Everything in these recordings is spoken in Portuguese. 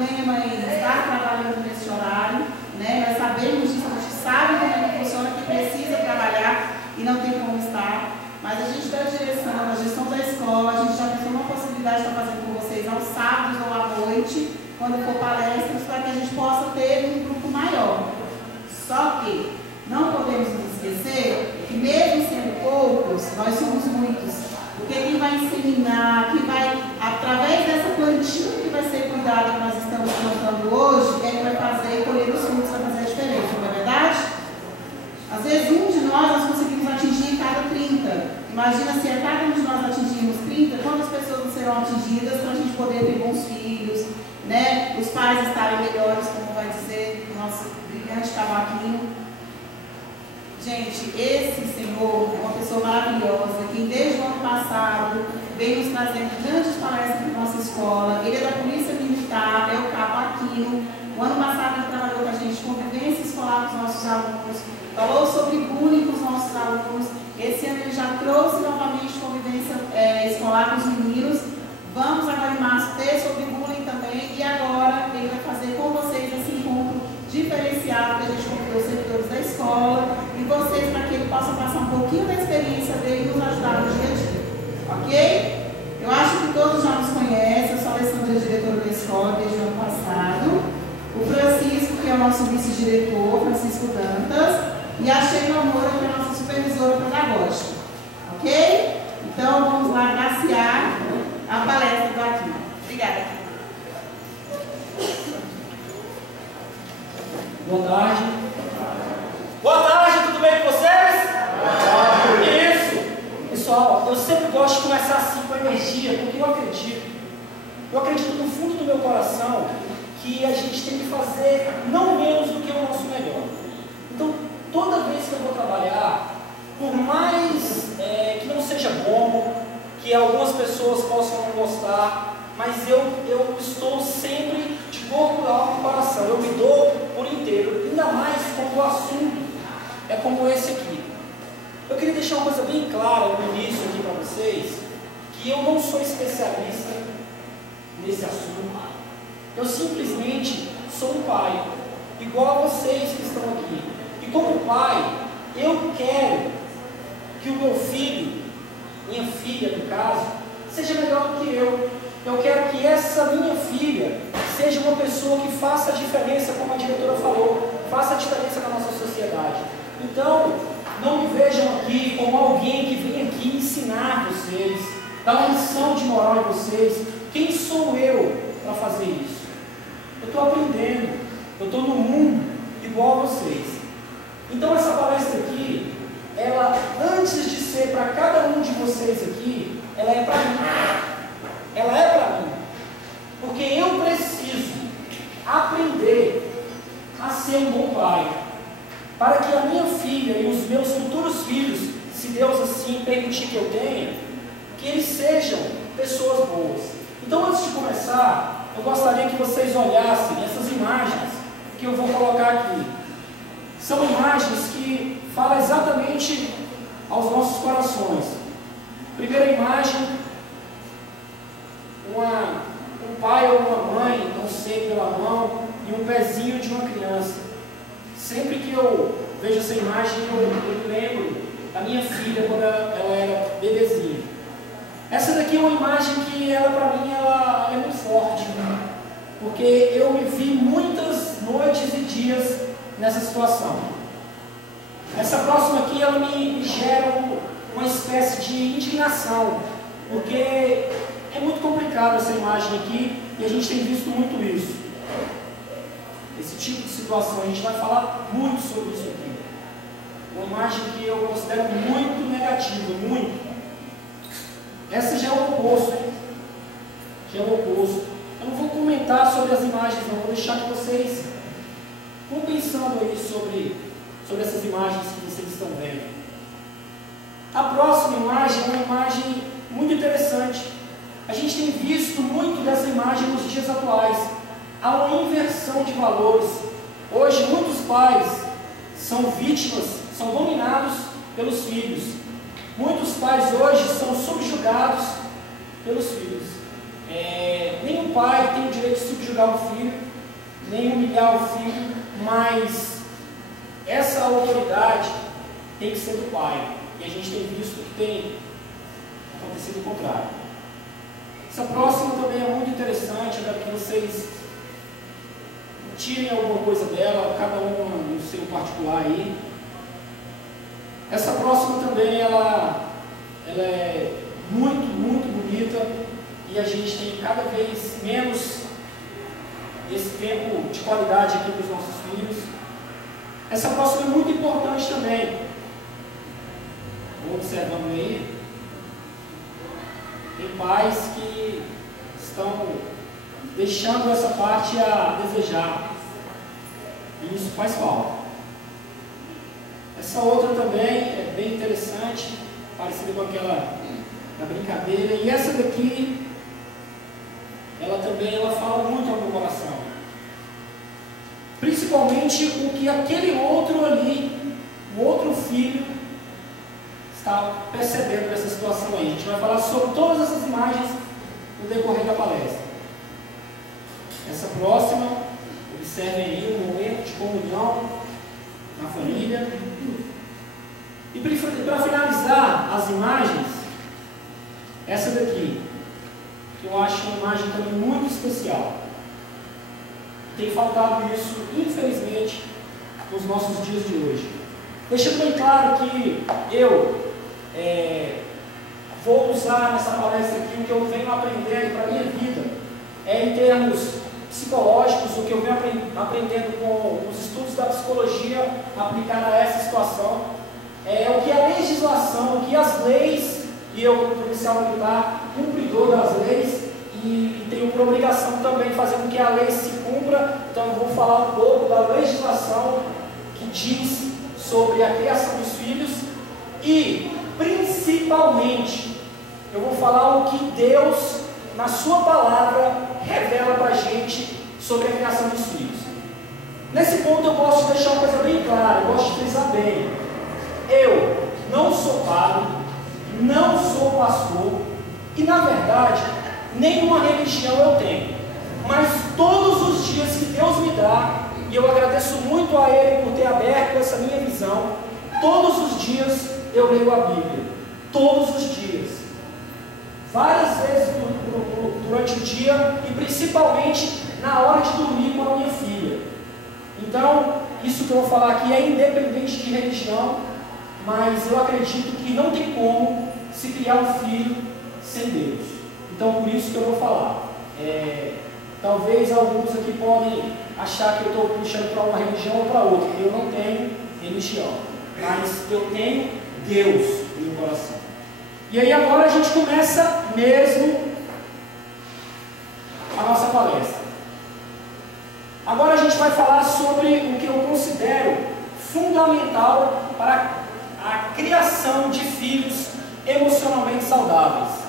problema em estar trabalhando nesse horário, né? Nós sabemos disso, a gente sabe como é que funciona, que precisa trabalhar e não tem como estar. Mas a gente dá a direção, a gestão da escola, a gente já pensou uma possibilidade de estar fazendo com vocês aos sábados ou à noite, quando for palestras, para que a gente possa ter um grupo maior. Só que não podemos nos esquecer que mesmo sendo poucos, nós somos muitos. Porque quem vai inseminar, quem vai, através dessa plantinha que vai ser cuidada, que nós estamos plantando hoje, é que vai fazer colher os frutos, vai fazer a diferença, não é verdade? Às vezes um de nós conseguimos atingir cada 30. Imagina se a cada um de nós atingirmos 30, quantas pessoas não serão atingidas para a gente poder ter bons filhos, né? Os pais estarem melhores, como vai dizer o nosso brilhante cavaquinho. Gente, esse senhor é uma pessoa maravilhosa, que desde o ano passado vem nos trazendo grandes palestras para a nossa escola. Ele é da Polícia Militar, é o cavaquinho. O ano passado ele trabalhou com a gente convivência escolar com os nossos alunos, falou sobre bullying com os nossos alunos. Esse ano ele já trouxe novamente convivência escolar com os meninos. Vamos agora em março ter sobre bullying também. E agora ele vai fazer com vocês esse encontro diferenciado que a gente convidou os servidores da escola e vocês, para que ele possa passar um pouquinho da experiência dele e nos ajudar no dia a dia. Ok? Eu acho que todos já nos conhecem. Eu sou a Alessandra, diretora da escola desde o ano passado. O Francisco, que é o nosso vice-diretor, Francisco Dantas, e a Sheila Moura, que é a nossa supervisora pedagógica. Ok? Então, vamos lá agraciar a palestra do Aquino. Obrigada. Boa tarde. Boa tarde, tudo bem com vocês? Boa tarde. Isso. Pessoal, eu sempre gosto de começar assim com energia, porque eu acredito no fundo do meu coração que a gente tem que fazer não menos do que o nosso melhor. Então, toda vez que eu vou trabalhar, por mais que não seja bom, que algumas pessoas possam não gostar, mas eu estou sempre de corpo, alma e coração. Eu me dou por inteiro, ainda mais quando o assunto é como esse aqui. Eu queria deixar uma coisa bem clara no início aqui para vocês, que eu não sou especialista nesse assunto. Eu simplesmente sou um pai, igual a vocês que estão aqui. E como pai, eu quero que o meu filho, minha filha no caso, seja melhor do que eu. Eu quero que essa minha filha seja uma pessoa que faça a diferença, como a diretora falou, faça a diferença na nossa sociedade. Então, não me vejam aqui como alguém que vem aqui ensinar vocês, dar uma lição de moral em vocês. Quem sou eu para fazer isso? Eu estou aprendendo, eu estou no mundo igual a vocês. Então essa palestra aqui, ela, antes de ser para cada um de vocês aqui, ela é para mim. Ela é para mim. Porque eu preciso aprender a ser um bom pai. Para que a minha filha e os meus futuros filhos, se Deus assim permitir que eu tenha, que eles sejam pessoas boas. Então antes de começar, eu gostaria que vocês olhassem essas imagens que eu vou colocar aqui. São imagens que falam exatamente aos nossos corações. Primeira imagem, um pai ou uma mãe, não sei, pela mão, e um pezinho de uma criança. Sempre que eu vejo essa imagem, eu lembro da minha filha quando ela era bebezinha. Essa daqui é uma imagem que ela, para mim, ela é muito forte, porque eu me vi muitas noites e dias nessa situação. Essa próxima aqui, ela me gera uma espécie de indignação, porque é muito complicado essa imagem aqui, e a gente tem visto muito isso. Esse tipo de situação, a gente vai falar muito sobre isso aqui. Uma imagem que eu considero muito negativa, muito. Essa já é o oposto. Já é o oposto. Eu não vou comentar sobre as imagens, não. Vou deixar que vocês vão pensando aí sobre essas imagens que vocês estão vendo. A próxima imagem é uma imagem muito interessante. A gente tem visto muito dessa imagem nos dias atuais. Há uma inversão de valores. Hoje, muitos pais são vítimas, são dominados pelos filhos. Muitos pais hoje são subjugados pelos filhos. nenhum pai tem o direito de subjugar o filho, nem humilhar o filho, mas essa autoridade tem que ser do pai. E a gente tem visto que tem acontecido o contrário. Essa próxima também é muito interessante, para que vocês tirem alguma coisa dela, cada uma no seu particular aí. Essa próxima também, ela é muito, muito bonita, e a gente tem cada vez menos esse tempo de qualidade aqui para os nossos filhos. Essa próxima é muito importante também. Vou observando aí. Tem pais que estão deixando essa parte a desejar. E isso faz falta. Essa outra também é bem interessante, parecida com aquela da brincadeira. E essa daqui, ela fala muito ao meu coração. Principalmente o que aquele outro ali, o outro filho, está percebendo dessa situação aí. A gente vai falar sobre todas essas imagens no decorrer da palestra. Essa próxima, observem aí um momento de comunhão na família. E para finalizar as imagens, essa daqui, que eu acho uma imagem também muito especial. Tem faltado isso, infelizmente, nos nossos dias de hoje. Deixando bem claro que eu vou usar nessa palestra aqui o que eu venho aprendendo para a minha vida, em termos psicológicos, o que eu venho aprendendo com os estudos da psicologia aplicada a essa situação, o que a legislação, o que as leis, e eu, como policial militar, cumpridor das leis, e tenho por obrigação também fazer com que a lei se cumpra. Então eu vou falar um pouco da legislação que diz sobre a criação dos filhos e, principalmente, eu vou falar o que Deus, na sua palavra, revela para a gente sobre a criação dos filhos. Nesse ponto eu gosto de deixar uma coisa bem clara, eu gosto de frisar bem. Eu não sou padre, não sou pastor e, na verdade, nenhuma religião eu tenho. Mas todos os dias que Deus me dá, e eu agradeço muito a Ele por ter aberto essa minha visão, todos os dias eu leio a Bíblia. Todos os dias. Várias vezes durante o dia e principalmente na hora de dormir com a minha filha. Então, isso que eu vou falar aqui é independente de religião, mas eu acredito que não tem como se criar um filho sem Deus. Então, por isso que eu vou falar. Talvez alguns aqui podem achar que eu estou puxando para uma religião ou para outra. Eu não tenho religião, mas eu tenho Deus no meu coração. E aí agora a gente começa mesmo a nossa palestra. Agora a gente vai falar sobre o que eu considero fundamental para a criação de filhos emocionalmente saudáveis.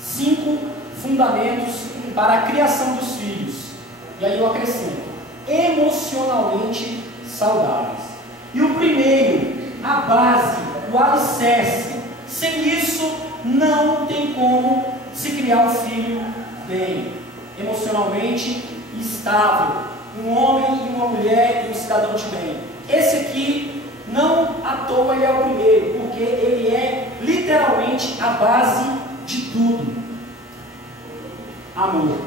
5 fundamentos para a criação dos filhos. E aí eu acrescento, emocionalmente saudáveis. E o primeiro, a base, o alicerce. Sem isso, não tem como se criar um filho bem, emocionalmente estável. Um homem e uma mulher e um cidadão de bem. Esse aqui, não à toa ele é o primeiro, porque ele é literalmente a base de tudo. Amor.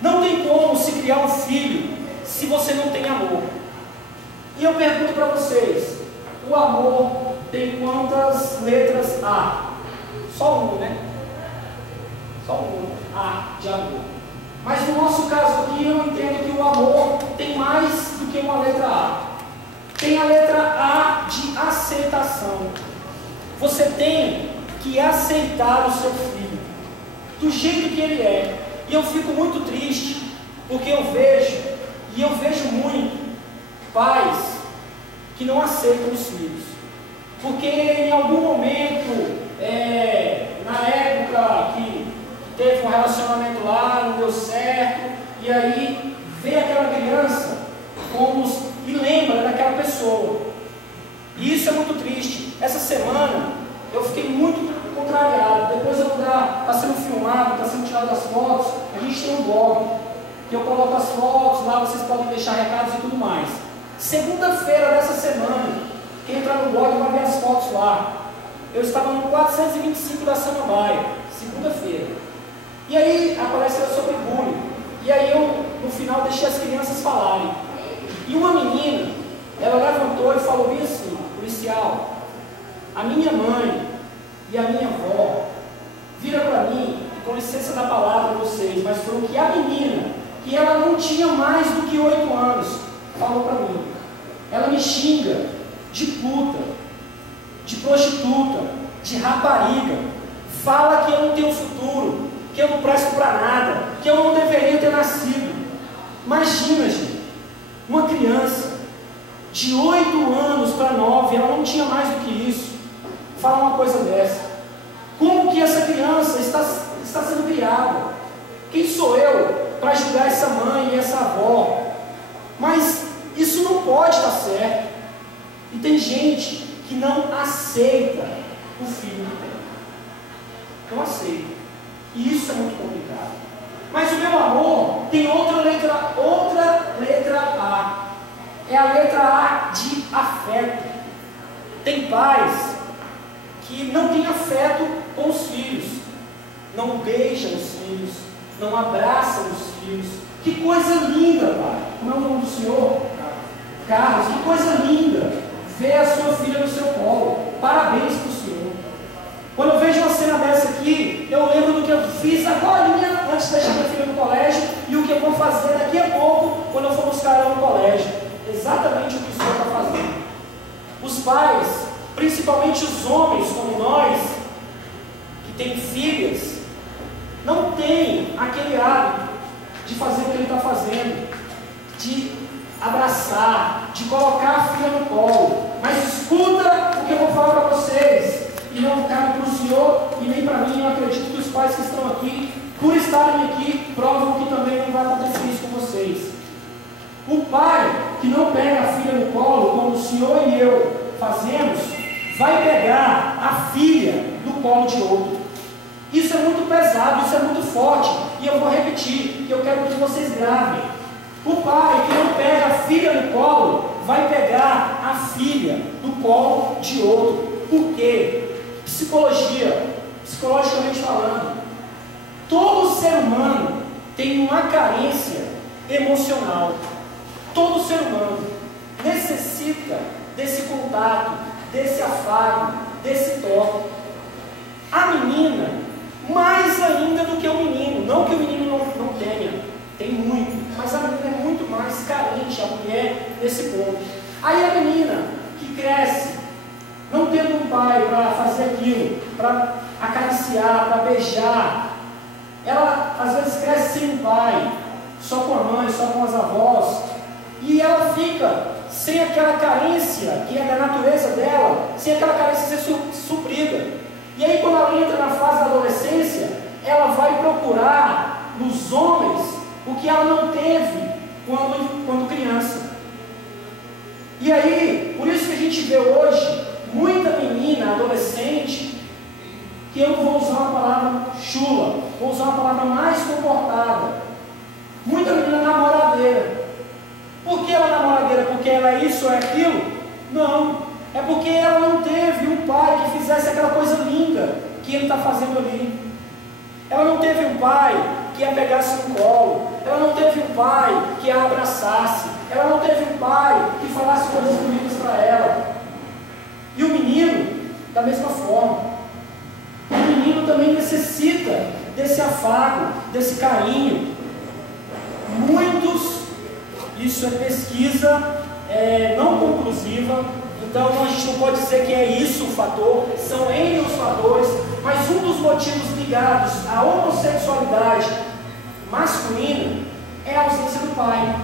Não tem como se criar um filho se você não tem amor. E eu pergunto para vocês, o amor tem quantas letras A? Só uma, né? Só uma. A de amor. Mas no nosso caso aqui eu entendo que o amor tem mais do que uma letra A. Tem a letra A de aceitação. Você tem que aceitar o seu filho do jeito que ele é. E eu fico muito triste, porque eu vejo muito pais que não aceitam os filhos. Porque em algum momento, na época que teve um relacionamento lá, não deu certo, e aí vê aquela criança e lembra daquela pessoa. E isso é muito triste. Essa semana eu fiquei muito contrariado. Depois eu está sendo filmado que eu coloco as fotos, lá vocês podem deixar recados e tudo mais. Segunda-feira dessa semana, quem entrar no blog vai ver as fotos lá. Eu estava no 425 da Samambaia, segunda-feira. E aí aparece sobre bullying. E aí eu, no final, deixei as crianças falarem. E uma menina, ela levantou e falou bem assim, policial, a minha mãe e a minha avó vira para mim, e com licença da palavra vocês, mas falou que a menina, que ela não tinha mais do que 8 anos, falou para mim, ela me xinga de puta, de prostituta, de rapariga, fala que eu não tenho futuro, que eu não presto para nada, que eu não deveria ter nascido. Imagina, gente, uma criança de 8 anos para 9, ela não tinha mais do que isso, fala uma coisa dessa. Como que essa criança está sendo criada? Quem sou eu para julgar essa mãe e essa avó? Mas isso não pode estar certo. E tem gente que não aceita o filho que tem. Não aceita. E isso é muito complicado. Mas o meu amor tem outra letra A. É a letra A de afeto. Tem pais que não têm afeto com os filhos, não beijam os filhos, não abraçam os filhos. Que coisa linda, pai! Como é o nome do senhor? Carlos, que coisa linda ver a sua filha no seu colo. Parabéns para o senhor. Quando eu vejo uma cena dessa aqui, eu lembro do que eu fiz agora, antes de deixar minha filha no colégio, e o que eu vou fazer daqui a pouco, quando eu for buscar ela no colégio. Exatamente o que o senhor está fazendo. Os pais, principalmente os homens como nós, que têm filhas, não têm aquele hábito de fazer o que ele está fazendo, de abraçar, de colocar a filha no colo. Mas escuta o que eu vou falar para vocês, e não cabe para o senhor e nem para mim. Eu acredito que os pais que estão aqui, por estarem aqui, provam que também não vai acontecer isso com vocês. O pai que não pega a filha no colo, como o senhor e eu fazemos, vai pegar a filha do colo de outro. Isso é muito pesado, isso é muito forte, e eu vou repetir, que eu quero que vocês gravem. O pai que não pega a filha no colo, vai pegar a filha do colo de outro. Por quê? Psicologicamente falando, todo ser humano tem uma carência emocional. Todo ser humano necessita desse contato, desse afago, desse toque. A menina, mais ainda do que o menino, não que o menino não tenha, tem muito, mas a menina é muito mais carente, a mulher, nesse ponto. Aí a menina que cresce, não tendo um pai para fazer aquilo, para acariciar, para beijar, ela às vezes cresce sem um pai, só com a mãe, só com as avós, e ela fica sem aquela carência que é da natureza dela, sem aquela carência ser suprida. E aí quando ela entra na fase da adolescência, ela vai procurar nos homens o que ela não teve quando criança. E aí, por isso que a gente vê hoje muita menina, adolescente, que eu não vou usar uma palavra chula, vou usar uma palavra mais comportada. Muita menina namoradeira. Por que ela é namoradeira? Porque ela é isso ou é aquilo? Não. É porque ela não teve um pai que fizesse aquela coisa linda que ele está fazendo ali. Ela não teve um pai que a pegasse no colo. Ela não teve um pai que a abraçasse. Ela não teve um pai que falasse coisas bonitas para ela. E o menino, da mesma forma. O menino também necessita desse afago, desse carinho. Muitos, isso é pesquisa não conclusiva, então a gente não pode dizer que é isso o fator, são N os fatores, mas um dos motivos ligados à homossexualidade masculina é a ausência do pai.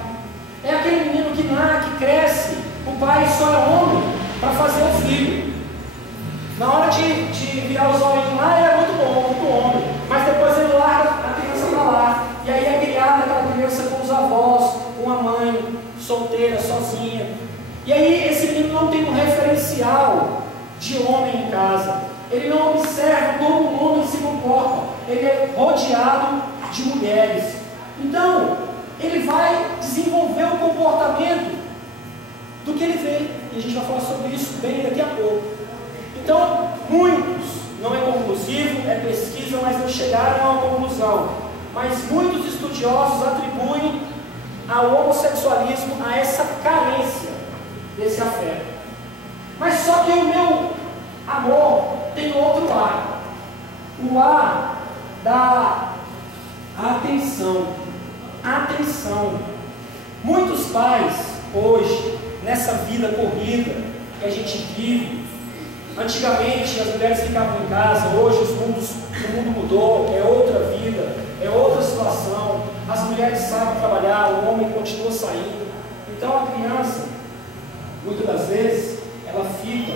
É aquele menino que cresce, o pai só é homem para fazer o filho. Na hora de virar os olhos lá, ele é muito bom, muito homem, mas depois ele larga a criança para lá, e aí é criada aquela criança com os avós, com a mãe, solteira, sozinha. E aí esse menino não tem um referencial de homem em casa, ele não observa como o homem se comporta, ele é rodeado de mulheres. Então, ele vai desenvolver o comportamento do que ele vê. E a gente vai falar sobre isso bem daqui a pouco. Então, muitos, não é conclusivo, é pesquisa, mas não chegaram a uma conclusão. Mas muitos estudiosos atribuem ao homossexualismo a essa carência desse afeto. Mas só que o meu amor tem outro ar. O ar da atenção. Atenção. Muitos pais, hoje, nessa vida corrida que a gente vive, antigamente as mulheres ficavam em casa, hoje o mundo mudou, é outra vida, é outra situação. As mulheres saem trabalhar, o homem continua saindo. Então a criança, muitas das vezes, ela fica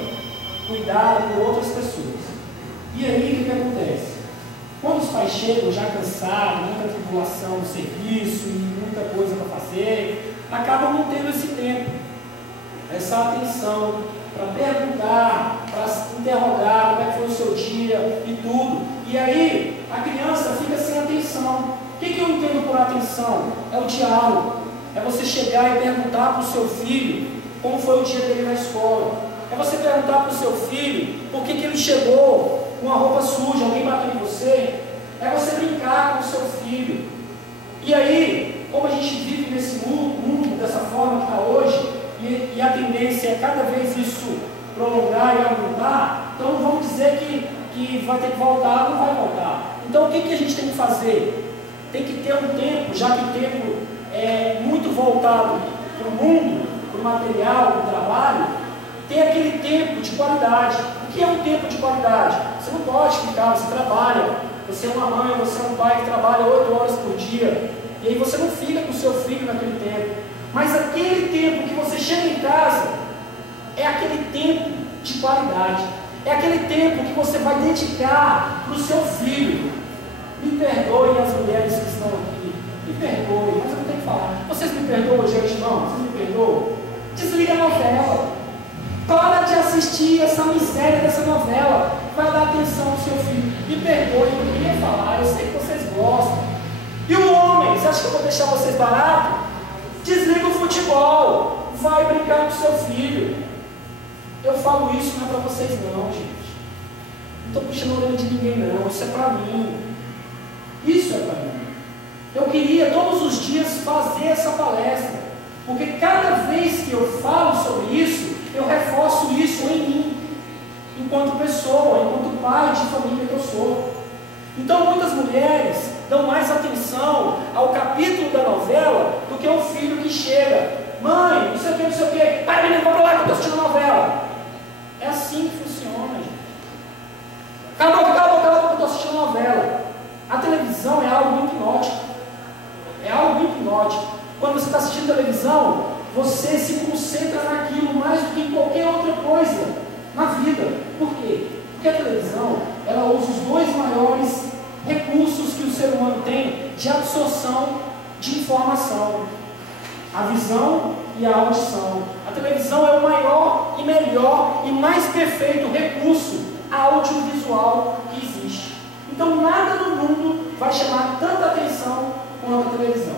cuidada por outras pessoas. E aí o que acontece? Quando os pais chegam já cansados, muita tribulação no serviço e muita coisa para fazer, acabam não tendo esse tempo, essa atenção para perguntar, para interrogar como é que foi o seu dia e tudo. E aí a criança fica sem atenção. O que eu entendo por atenção? É o diálogo. É você chegar e perguntar para o seu filho como foi o dia dele na escola. É você perguntar para o seu filho por que ele chegou com a roupa suja, alguém bateu em você. É você brincar com o seu filho. E aí, como a gente vive nesse mundo dessa forma que está hoje, e a tendência é cada vez isso prolongar e aumentar, então não vamos dizer que vai ter que voltar, não vai voltar. Então o que a gente tem que fazer? Tem que ter um tempo, já que o tempo é muito voltado para o mundo, para o material, para o trabalho, ter aquele tempo de qualidade. O que é um tempo de qualidade? Você não pode ficar, você trabalha, você é uma mãe, você é um pai que trabalha 8 horas por dia, e aí você não fica com o seu filho naquele tempo. Mas aquele tempo que você chega em casa é aquele tempo de qualidade. É aquele tempo que você vai dedicar para o seu filho. Me perdoem as mulheres que estão aqui. Me perdoem, mas eu não tenho que falar. Vocês me perdoam, gente? Não, vocês me perdoam? Desliga a novela. Para de assistir essa miséria dessa novela. Vai dar atenção ao seu filho. Me perdoem, eu não queria falar. Eu sei que vocês gostam. E o homem, você acha que eu vou deixar vocês barato? Desliga o futebol, vai brincar com seu filho. Eu falo isso não é para vocês não, gente. Não estou puxando a orelha de ninguém não, isso é para mim. Isso é para mim. Eu queria todos os dias fazer essa palestra, porque cada vez que eu falo sobre isso, eu reforço isso em mim, enquanto pessoa, enquanto pai de família que eu sou. Então muitas mulheres dão mais atenção ao capítulo da novela do que ao filho que chega. Mãe, não sei o que, não sei o que. Pai, menino, vamos lá que eu estou assistindo novela. É assim que funciona, gente. Cala a boca, que eu estou assistindo novela. A televisão é algo hipnótico. É algo hipnótico. Quando você está assistindo televisão, você se concentra naquilo mais do que em qualquer outra coisa na vida. Por quê? Porque a televisão, ela usa os dois maiores recursos que o ser humano tem de absorção de informação: a visão e a audição. A televisão é o maior e melhor e mais perfeito recurso audiovisual que existe. Então nada no mundo vai chamar tanta atenção quanto a televisão.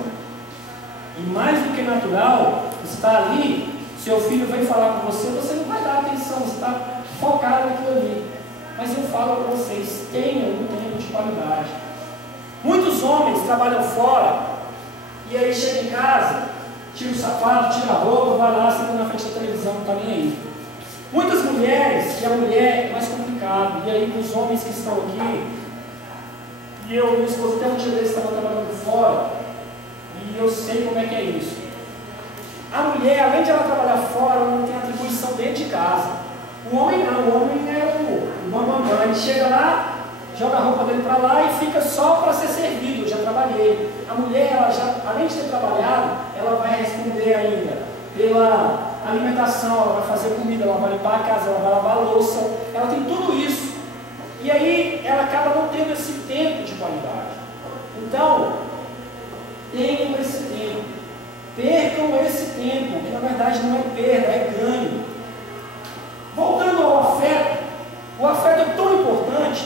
E mais do que natural, você está ali, seu filho vem falar com você, você não vai dar atenção, você está focado naquilo ali. Mas eu falo para vocês, tenham um tempo de qualidade. Muitos homens trabalham fora, e aí chega em casa, tira o sapato, tira a roupa, vai lá, senta na frente da televisão, não está nem aí. Muitas mulheres, e a mulher é mais complicado, e aí os homens que estão aqui, e eu, minha esposa, até um dia deles estava trabalhando fora, e eu sei como é que é isso. A mulher, além de ela trabalhar fora, ela não tem atribuição dentro de casa. O homem não, o homem é o mamãe, ele chega lá, joga a roupa dele para lá e fica só para ser servido. Eu já trabalhei. A mulher, ela já, além de ter trabalhado, ela vai responder ainda pela alimentação, ela vai fazer comida, ela vai limpar a casa, ela vai lavar a louça, ela tem tudo isso. E aí ela acaba não tendo esse tempo de qualidade. Então, tenham esse tempo, percam esse tempo, que na verdade não é perda, é ganho. Voltando ao afeto, o afeto é tão importante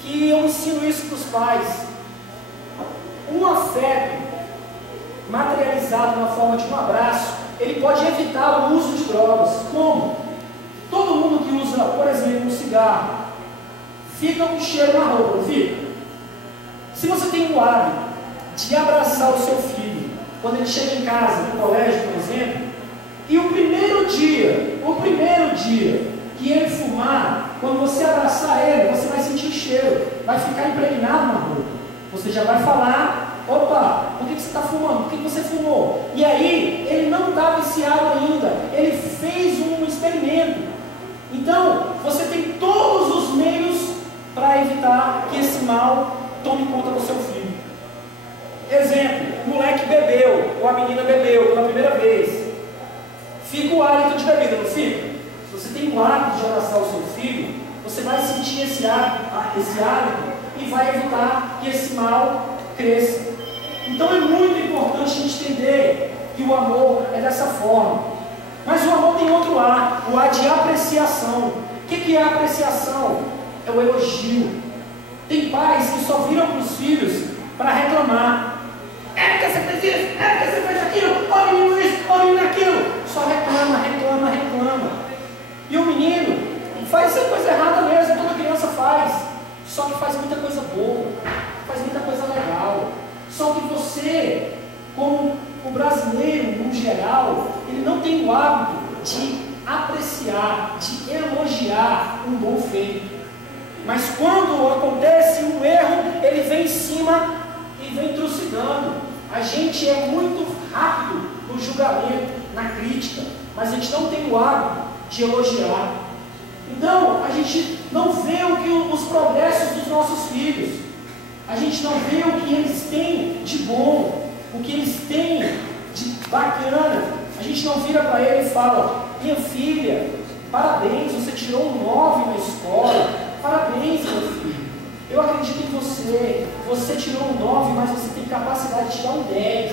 que eu ensino isso para os pais. Um afeto material materializado na forma de um abraço, ele pode evitar o uso de drogas. Como? Todo mundo que usa, por exemplo, um cigarro, fica com cheiro na roupa, não fica? Se você tem o hábito de abraçar o seu filho, quando ele chega em casa, no colégio, por exemplo, e o primeiro dia que ele fumar, quando você abraçar ele, você vai sentir cheiro, vai ficar impregnado na roupa. Você já vai falar, opa, por que você está fumando? Por que você fumou? E aí, ele não está viciado ainda, ele fez um experimento. Então, você tem todos os meios para evitar que esse mal tome conta do seu filho. Exemplo, o moleque bebeu, ou a menina bebeu pela primeira vez. Fica o hálito de bebida, não fica? Se você tem o hábito de abraçar o seu filho, você vai sentir esse hábito e vai evitar que esse mal cresça. Então é muito importante a gente entender que o amor é dessa forma. Mas o amor tem outro ar, o ar de apreciação. O que é a apreciação? É o elogio. Tem pais que só viram para os filhos para reclamar. É porque você fez isso, é porque você fez aquilo, ó menino isso, ó menino aquilo. Só reclama. E o menino faz essa coisa errada mesmo, toda criança faz. Só que faz muita coisa boa, faz muita coisa legal. Só que você, como o brasileiro no geral, ele não tem o hábito de apreciar, de elogiar um bom feito. Mas quando acontece um erro, ele vem em cima e vem trucidando. A gente é muito rápido no julgamento, na crítica, mas a gente não tem o hábito de elogiar. Então, a gente não vê os progressos dos nossos filhos. A gente não vê o que eles têm de bom, o que eles têm de bacana. A gente não vira para ele e fala: minha filha, parabéns, você tirou um 9 na escola, parabéns, meu filho, eu acredito em você, você tirou um 9, mas você tem capacidade de tirar um 10.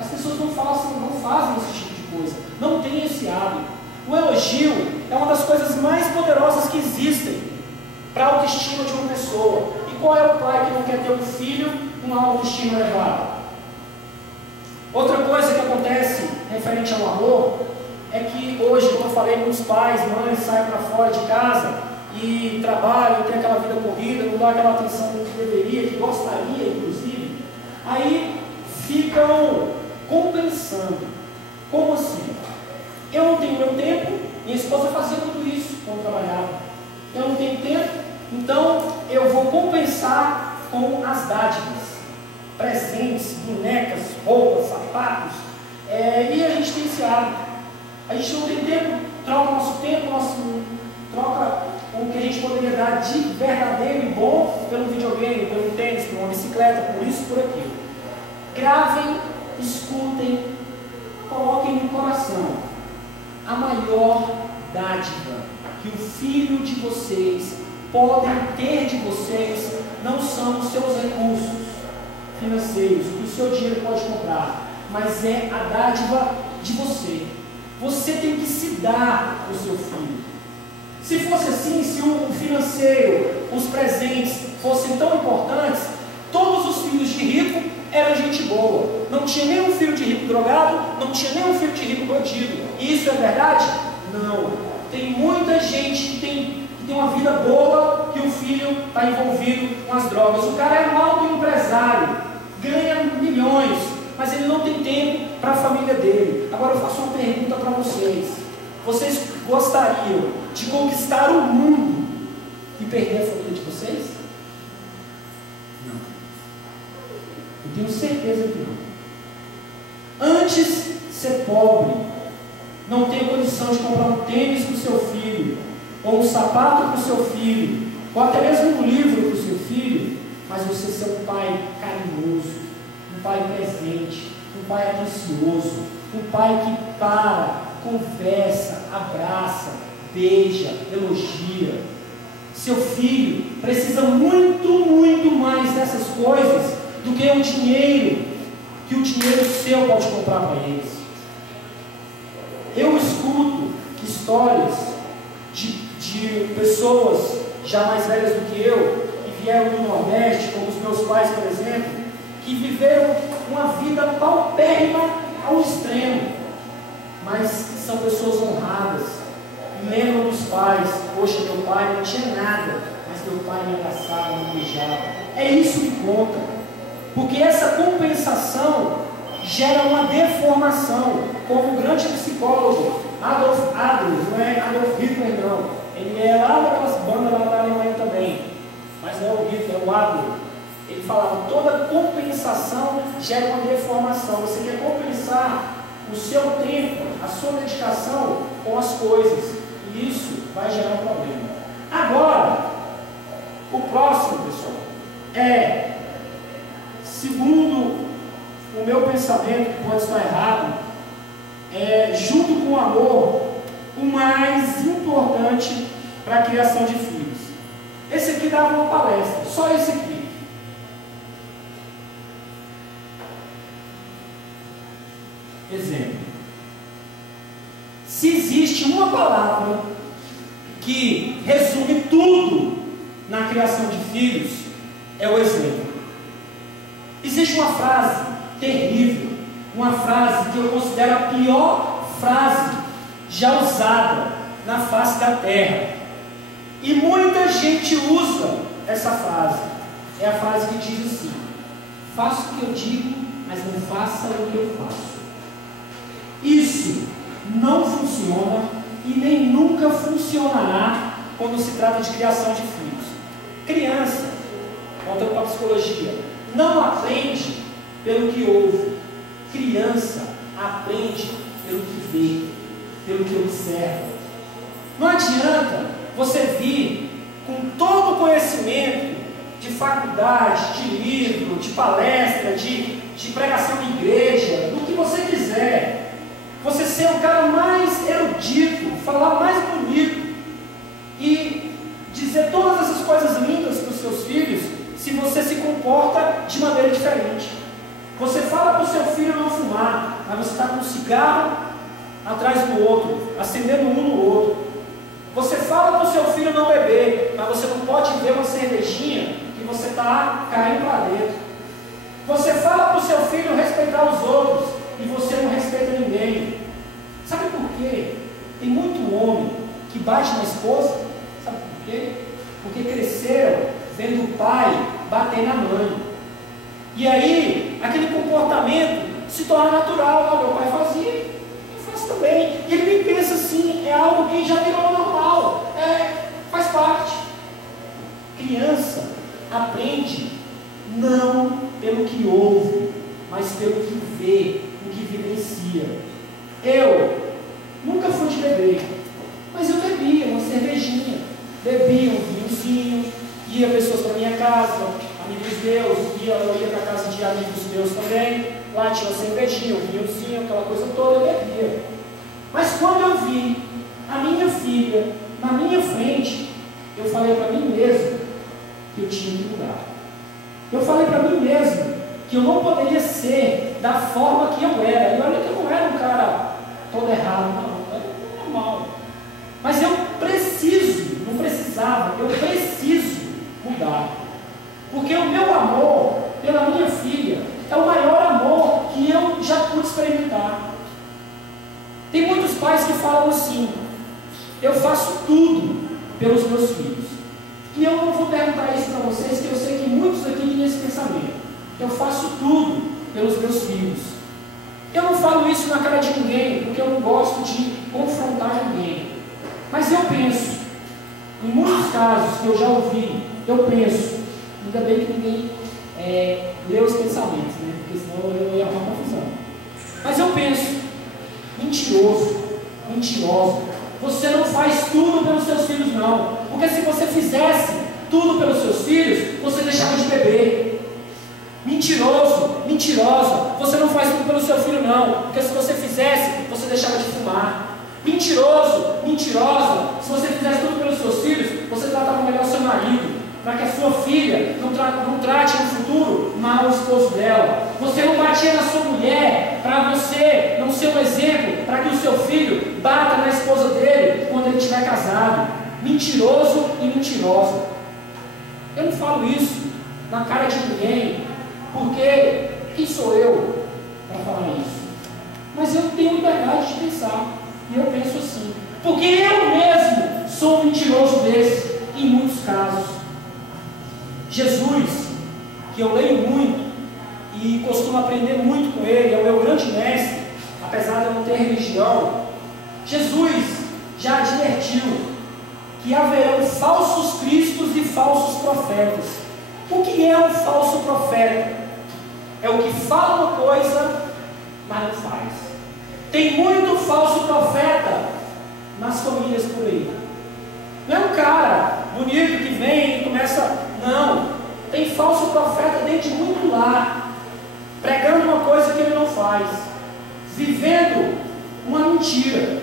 As pessoas não fazem esse tipo de coisa, não tem esse hábito. O elogio é uma das coisas mais poderosas que existem para a autoestima de uma pessoa. E qual é o pai que não quer ter um filho com uma autoestima elevada? Outra coisa que acontece referente ao amor é que hoje, como eu falei, muitos pais, mães saem para fora de casa e trabalham, tem aquela vida corrida, não dá aquela atenção que deveria, que gostaria, inclusive. Aí ficam compensando. Como assim? Eu não tenho meu tempo, minha esposa fazia tudo isso quando trabalhava. Eu não tenho tempo, então eu vou compensar com as dádivas, presentes, bonecas, roupas, sapatos, e a gente tem esse hábito. A gente não tem tempo, troca o nosso tempo, troca o que a gente poderia dar de verdadeiro e bom pelo videogame, pelo tênis, por uma bicicleta, por isso, por aquilo. Gravem, escutem, coloquem no coração. A maior dádiva que o filho de vocês podem ter de vocês não são os seus recursos financeiros, o que o seu dinheiro pode comprar, mas é a dádiva de você. Você tem que se dar ao seu filho. Se fosse assim, se o financeiro, os presentes fossem tão importantes, todos os filhos de rico eram gente boa. Não tinha nenhum filho de rico drogado, não tinha nenhum filho de rico bandido. E isso é verdade? Não. Tem muita gente que tem uma vida boa, que o filho está envolvido com as drogas. O cara é um alto empresário, ganha milhões, mas ele não tem tempo para a família dele. Agora eu faço uma pergunta para vocês. Vocês gostariam de conquistar o mundo e perder a família de vocês? Não. Eu tenho certeza que não. Antes ser pobre, não ter condição de comprar um tênis para o seu filho, ou um sapato para o seu filho, ou até mesmo um livro para o seu filho, mas você ser um pai carinhoso, um pai presente, um pai atencioso, um pai que para, conversa, abraça, beija, elogia. Seu filho precisa muito, muito mais dessas coisas do que o dinheiro que o dinheiro seu pode comprar para eles. Eu escuto histórias de pessoas já mais velhas do que eu, que vieram do Nordeste, como os meus pais, por exemplo, que viveram uma vida paupérrima erradas. Lembram dos pais. Poxa, meu pai não tinha nada, mas meu pai me abraçava, me beijava. É isso que conta. Porque essa compensação gera uma deformação. Como um grande psicólogo, Adolf Adler, não é Adolf Hitler não. Ele é lá daquelas bandas lá da Alemanha também. Mas não é o Hitler, é o Adler. Ele falava, toda compensação gera uma deformação. Você quer compensar o seu tempo, a sua dedicação com as coisas. E isso vai gerar um problema. Agora, o próximo, pessoal, é, segundo o meu pensamento, que pode estar errado, junto com o amor, o mais importante para a criação de filhos. Esse aqui dava uma palestra, só esse aqui. Exemplo. Se existe uma palavra que resume tudo na criação de filhos, é o exemplo. Existe uma frase terrível, uma frase que eu considero a pior frase já usada na face da terra. E muita gente usa essa frase. É a frase que diz assim: faça o que eu digo, mas não faça o que eu faço. Isso não funciona e nem nunca funcionará quando se trata de criação de filhos. Criança, voltando para a psicologia, não aprende pelo que ouve. Criança aprende pelo que vê, pelo que observa. Não adianta você vir com todo o conhecimento de faculdade, de livro, de palestra, de pregação de igreja, do que você quiser. Você ser o cara mais erudito, falar mais bonito e dizer todas essas coisas lindas para os seus filhos, se você se comporta de maneira diferente. Você fala para o seu filho não fumar, mas você está com um cigarro atrás do outro, acendendo um no outro. Você fala para o seu filho não beber, mas você não pode ver uma cervejinha que você está caindo para dentro. Você fala para o seu filho respeitar os outros e você não respeita ninguém. Sabe por quê? Tem muito homem que bate na esposa. Sabe por quê? Porque cresceram vendo o pai bater na mãe. E aí, aquele comportamento se torna natural. Meu pai fazia, eu faço também. E ele nem pensa assim, é algo que já virou normal, faz parte. Criança aprende não pelo que ouve, mas pelo que vê, o que vivencia. Eu nunca fui de beber, mas eu bebia uma cervejinha, bebia um vinhozinho, ia pessoas para minha casa, amigos meus, eu ia para a casa de amigos meus também, lá tinha uma cervejinha, um vinhozinho, aquela coisa toda, eu bebia. Mas quando eu vi a minha filha na minha frente, eu falei para mim mesmo que eu tinha que mudar. Eu falei para mim mesmo que eu não poderia ser da forma que eu era. E olha que eu não era um cara todo errado, não, era normal. Mas eu preciso mudar. Porque o meu amor pela minha filha é o maior amor que eu já pude experimentar. Tem muitos pais que falam assim: eu faço tudo pelos meus filhos. E eu não vou perguntar isso para vocês, que eu sei que muitos aqui têm esse pensamento. Eu faço tudo pelos meus filhos. Eu não falo isso na cara de ninguém, porque eu não gosto de confrontar ninguém. Mas eu penso, em muitos casos que eu já ouvi, eu penso, ainda bem que ninguém lê os pensamentos, né? Porque senão eu ia arrumar confusão. Mas eu penso, mentiroso, mentirosa, você não faz tudo pelos seus filhos, não. Porque se você fizesse tudo pelos seus filhos, você deixava de beber. Mentiroso, mentirosa, você não faz tudo pelo seu filho, não. Porque se você fizesse, você deixava de fumar. Mentiroso, mentirosa, se você fizesse tudo pelos seus filhos, você tratava melhor seu marido, para que a sua filha não trate no futuro mal o esposo dela. Você não batia na sua mulher para você não ser um exemplo, para que o seu filho bata na esposa dele quando ele estiver casado. Mentiroso e mentirosa. Eu não falo isso na cara de ninguém, porque quem sou eu para falar isso? Mas eu tenho liberdade de pensar, e eu penso assim. Porque eu mesmo sou um mentiroso desse, em muitos casos. Jesus, que eu leio muito e costumo aprender muito com ele, é o meu grande mestre, apesar de eu não ter religião. Jesus já advertiu que haverão falsos cristos e falsos profetas. O que é um falso profeta? É o que fala uma coisa, mas não faz. Tem muito falso profeta nas famílias por aí. Não é um cara bonito que vem e começa... Não. Tem falso profeta dentro de muito lar, pregando uma coisa que ele não faz, vivendo uma mentira,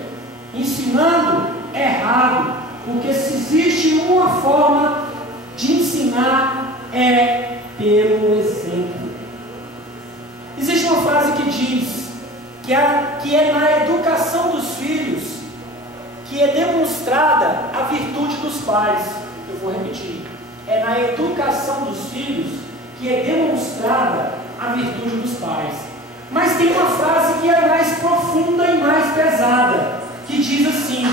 ensinando errado, porque se existe uma forma de ensinar é pelo exemplo. Existe uma frase que diz que é na educação dos filhos que é demonstrada a virtude dos pais. Eu vou repetir. É na educação dos filhos que é demonstrada a virtude dos pais. Mas tem uma frase que é mais profunda e mais pesada, que diz assim: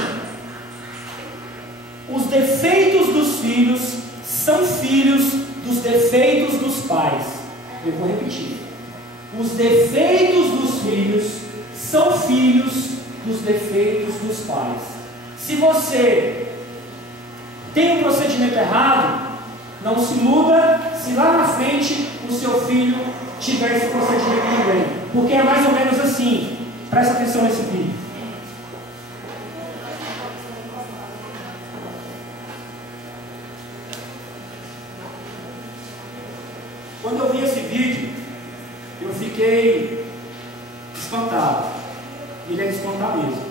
os defeitos dos filhos são filhos dos defeitos dos pais. Eu vou repetir. Os defeitos dos filhos são filhos dos defeitos dos pais. Se você tem um procedimento errado, não se iluda se lá na frente o seu filho tiver esse procedimento também. Porque é mais ou menos assim. Presta atenção nesse vídeo. Quando eu vi esse vídeo, eu fiquei espantado. Ele é de espantar mesmo.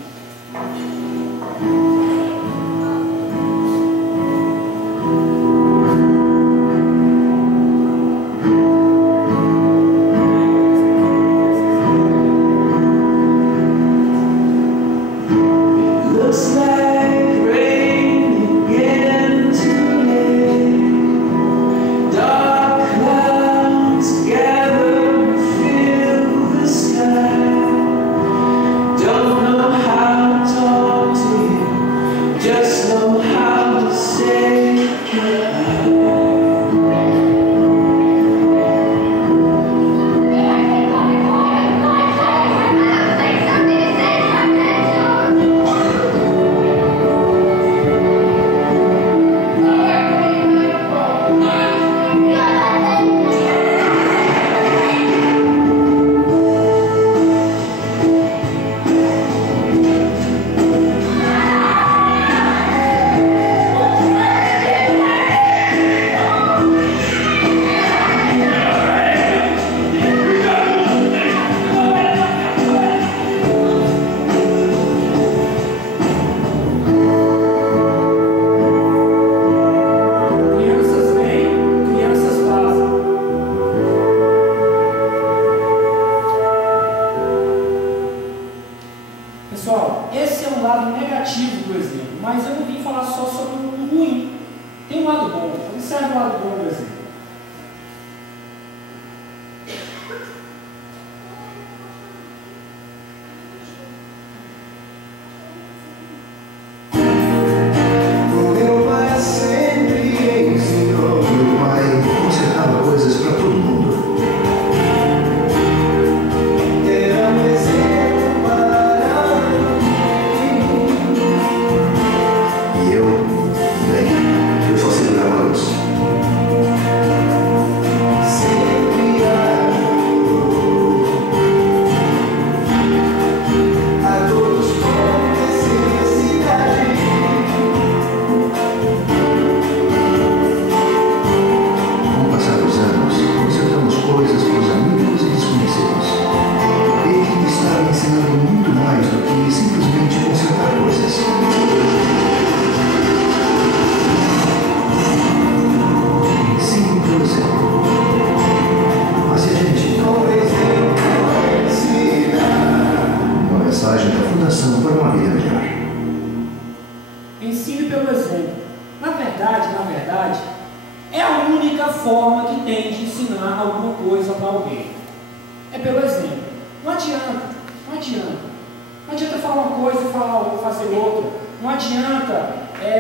Não adianta falar uma coisa e fazer outra. Não adianta,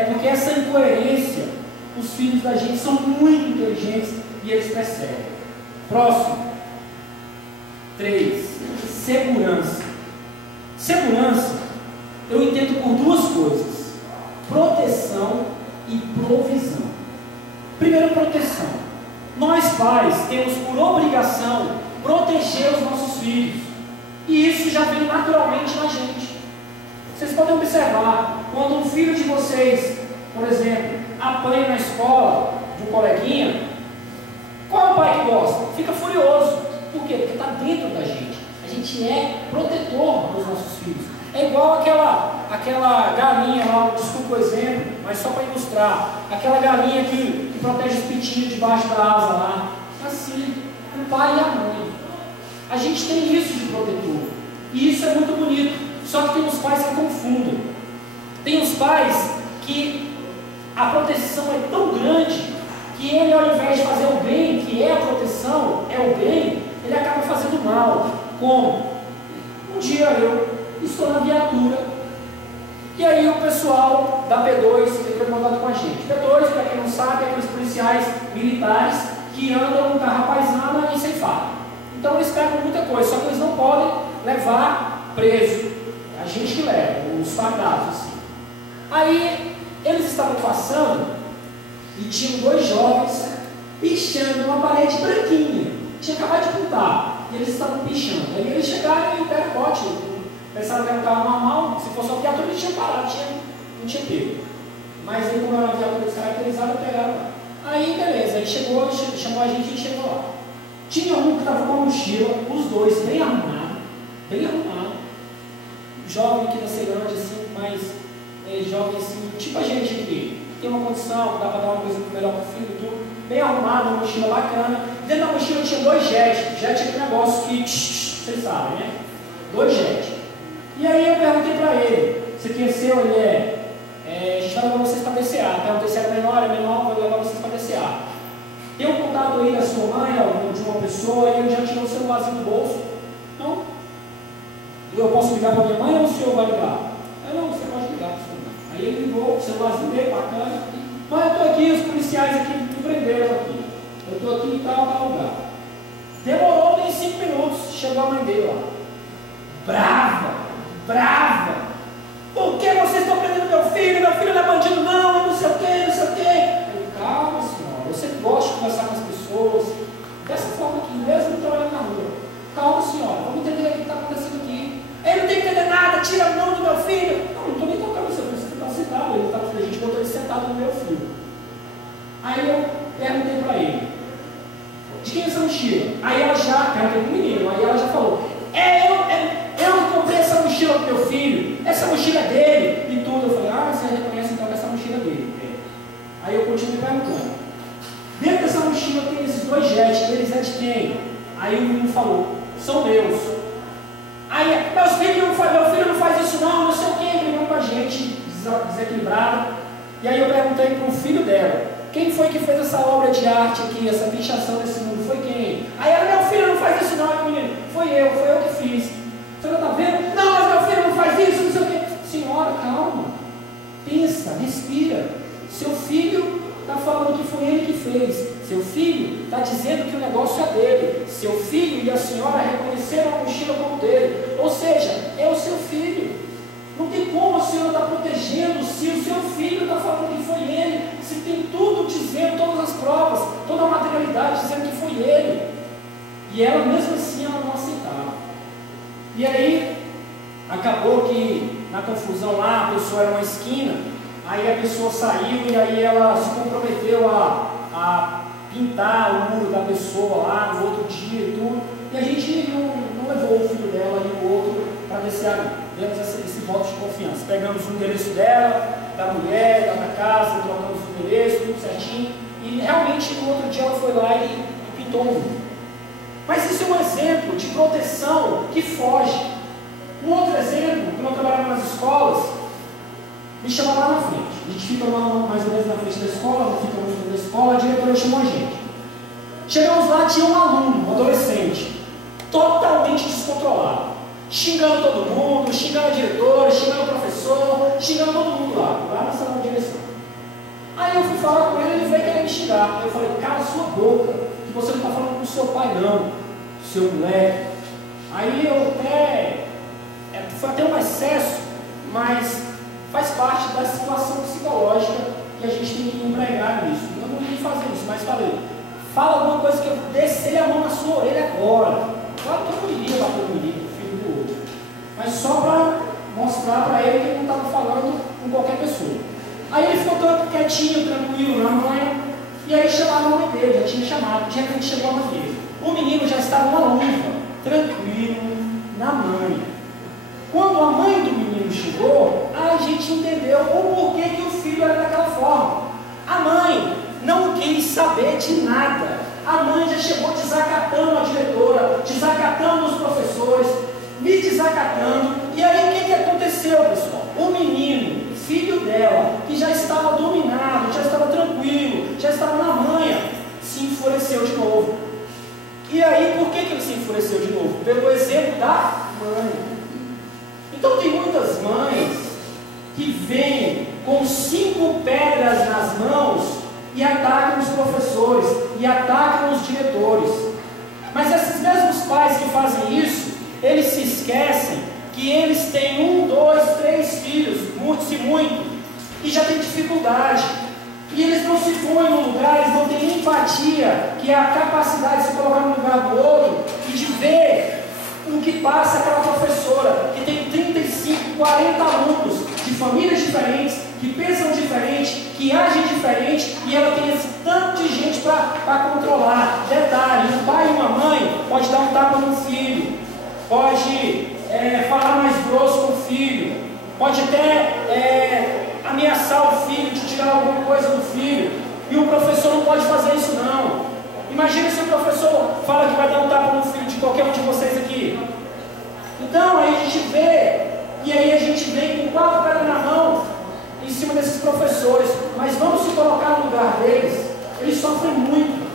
porque essa incoerência, os filhos da gente são muito inteligentes e eles percebem. Próximo. 3. Segurança. Segurança, eu entendo por duas coisas: proteção e provisão. Primeiro, proteção. Nós pais temos por obrigação proteger os nossos filhos, e isso já vem naturalmente na gente. Vocês podem observar, quando um filho de vocês, por exemplo, apanha na escola de um coleguinha, qual é o pai que gosta? Fica furioso. Por quê? Porque está dentro da gente. A gente é protetor dos nossos filhos. É igual aquela galinha lá, desculpa o exemplo, mas só para ilustrar, aquela galinha que protege os pitinhos debaixo da asa lá. Assim, o pai e a mãe. A gente tem isso de protetor. E isso é muito bonito. Só que tem uns pais que confundem. Tem uns pais que a proteção é tão grande que ele, ao invés de fazer o bem, que é a proteção, é o bem, ele acaba fazendo mal. Como? Um dia eu estou na viatura e aí o pessoal da P2 entrou em contato com a gente. P2, para quem não sabe, é aqueles policiais militares que andam com carro à paisana e sem farda. Então eles pegam muita coisa, só que eles não podem levar preso. A gente que leva, os fardados assim. Aí eles estavam passando e tinham 2 jovens pichando uma parede branquinha. Tinha acabado de pintar. E eles estavam pichando. Aí eles chegaram e deram bote. Pensaram que era um carro normal. Se fosse uma viatura, eles tinham parado, não tinha pego. Mas aí, como era uma viatura descaracterizada, pegaram lá. Aí, beleza. Aí chegou, chamou a gente e chegou lá. Tinha um que estava com uma mochila, os 2 bem arrumados. Bem arrumados. Jovem aqui da Ceilândia, assim, mas jovem assim, tipo a gente aqui. Tem uma condição, dá para dar uma coisa melhor para o filho e tudo. Bem arrumado, uma mochila bacana. Dentro da mochila tinha 2 jets. Jet é aquele negócio que, vocês sabem, né? 2 jets. E aí eu perguntei para ele, você quer ser ou ele a gente vai levar vocês para DCA. Perguntei se era menor, vou levar vocês para DCA. Tem um contato aí da sua mãe, de uma pessoa, e ele já tirou o celularzinho do bolso. Não. Eu posso ligar para minha mãe ou o senhor vai ligar? Não, você pode ligar para o senhor. Aí ele ligou, o celularzinho dele, bacana. Mas eu estou aqui, os policiais aqui me prenderam aqui. Eu estou aqui em tal lugar. Demorou nem 5 minutos, chegou a mãe dele lá. Brava. Por que vocês estão prendendo meu filho? Meu filho não é bandido não sei o que. Eu, calma senhora, eu sempre gosto de conversar com as pessoas. Dessa forma aqui, mesmo trabalhando na rua. Calma senhora, vamos entender o que está acontecendo aqui. Ele não tem que entender nada, tira a mão do meu filho. Não estou nem tocando no seu filho, você está sentado. A gente botou ele sentado no meu filho. Aí eu perguntei para ele, de quem é essa mochila? Aí ela já, perguntei para o menino, aí ela já falou, eu comprei essa mochila para o meu filho, essa mochila é dele e tudo. Eu falei, você reconhece então que essa mochila é dele? Aí eu continuei perguntando, dentro dessa mochila tem esses 2 jets, eles é de quem? Aí o menino falou, são meus. Aí, meu filho não faz isso não sei o que, brigando com a gente, desequilibrado. E aí eu perguntei para o filho dela, quem foi que fez essa obra de arte aqui, essa pichação desse mundo? Foi quem? Aí ela, meu filho não faz isso não, menino. Foi eu que fiz. Você não está vendo? Não, mas meu filho não faz isso, não sei o quê. Senhora, calma. Pensa, respira. Seu filho está falando que foi ele que fez. Seu filho está dizendo que o negócio é dele. Seu filho e a senhora reconheceram a mochila como dele. Ou seja, é o seu filho. Não tem como a senhora estar protegendo se o seu filho está falando que foi ele, se tem tudo dizendo, todas as provas, toda a materialidade dizendo que foi ele. E ela mesmo assim ela não aceitava. E aí acabou que na confusão lá, a pessoa era uma esquina, aí a pessoa saiu e aí ela se comprometeu a pintar o muro da pessoa lá no outro dia e tudo. E a gente não levou o filho dela e o outro para descer ali. Demos esse voto de confiança. Pegamos o endereço dela, da mulher, da casa, trocamos o endereço, tudo certinho. E realmente no outro dia ela foi lá e pintou o muro. Mas isso é um exemplo de proteção que foge. Um outro exemplo, quando eu trabalhava nas escolas, me chamava lá na frente. A gente fica mais ou menos na frente da escola, não fica muito na frente da escola, a diretora chamou a gente. Chegamos lá, tinha um aluno, um adolescente, totalmente descontrolado, xingando todo mundo, xingando a diretora, xingando o professor, professor, xingando todo mundo lá na sala de direção. Aí eu fui falar com ele, ele veio querer me xingar. Eu falei, cala sua boca, que você não está falando com o seu pai não, seu moleque. Aí eu foi até um excesso, mas faz parte da situação psicológica que a gente tem que empregar nisso. Eu não ia fazer isso, mas falei, fala alguma coisa que eu descer a mão na sua orelha agora. Claro que eu não iria bater no menino, filho do outro, mas só para mostrar para ele que ele não estava falando com qualquer pessoa. Aí ele ficou todo quietinho, tranquilo, na manhã, e aí chamaram o nome dele, já tinha chamado, de repente chegou a mãe dele. O menino já estava na luva, tranquilo, na mãe. Quando a mãe do menino chegou, a gente entendeu o porquê que o filho era daquela forma. A mãe não quis saber de nada. A mãe já chegou desacatando a diretora, desacatando os professores, me desacatando. E aí o que aconteceu, pessoal? O menino, filho dela, que já estava dominado, já estava tranquilo, já estava na manha, se enfureceu de novo. E aí por que ele se enfureceu de novo? Pelo exemplo da mãe. Então tem muitas mães que vêm com 5 pedras nas mãos e atacam os professores, e atacam os diretores. Mas esses mesmos pais que fazem isso, eles se esquecem que eles têm 1, 2, 3 filhos, se muito, e já tem dificuldade. E eles não se põem no lugar, eles não têm empatia, que é a capacidade de se colocar no lugar do outro e de ver o que passa aquela professora, que tem 35, 40 alunos de famílias diferentes, que pensam diferente, que agem diferente, e ela tem esse tanto de gente para controlar. Detalhe, um pai e uma mãe pode dar um tapa no filho, pode falar mais grosso com o filho, pode até ameaçar o filho de tirar alguma coisa do filho, e o professor não pode fazer isso não. Imagina se o professor fala que vai dar um tapa no filho de qualquer um de vocês aqui. Então aí a gente vê, e aí a gente vem com 4 pedras na mão em cima desses professores. Mas vamos se colocar no lugar deles. Eles sofrem muito.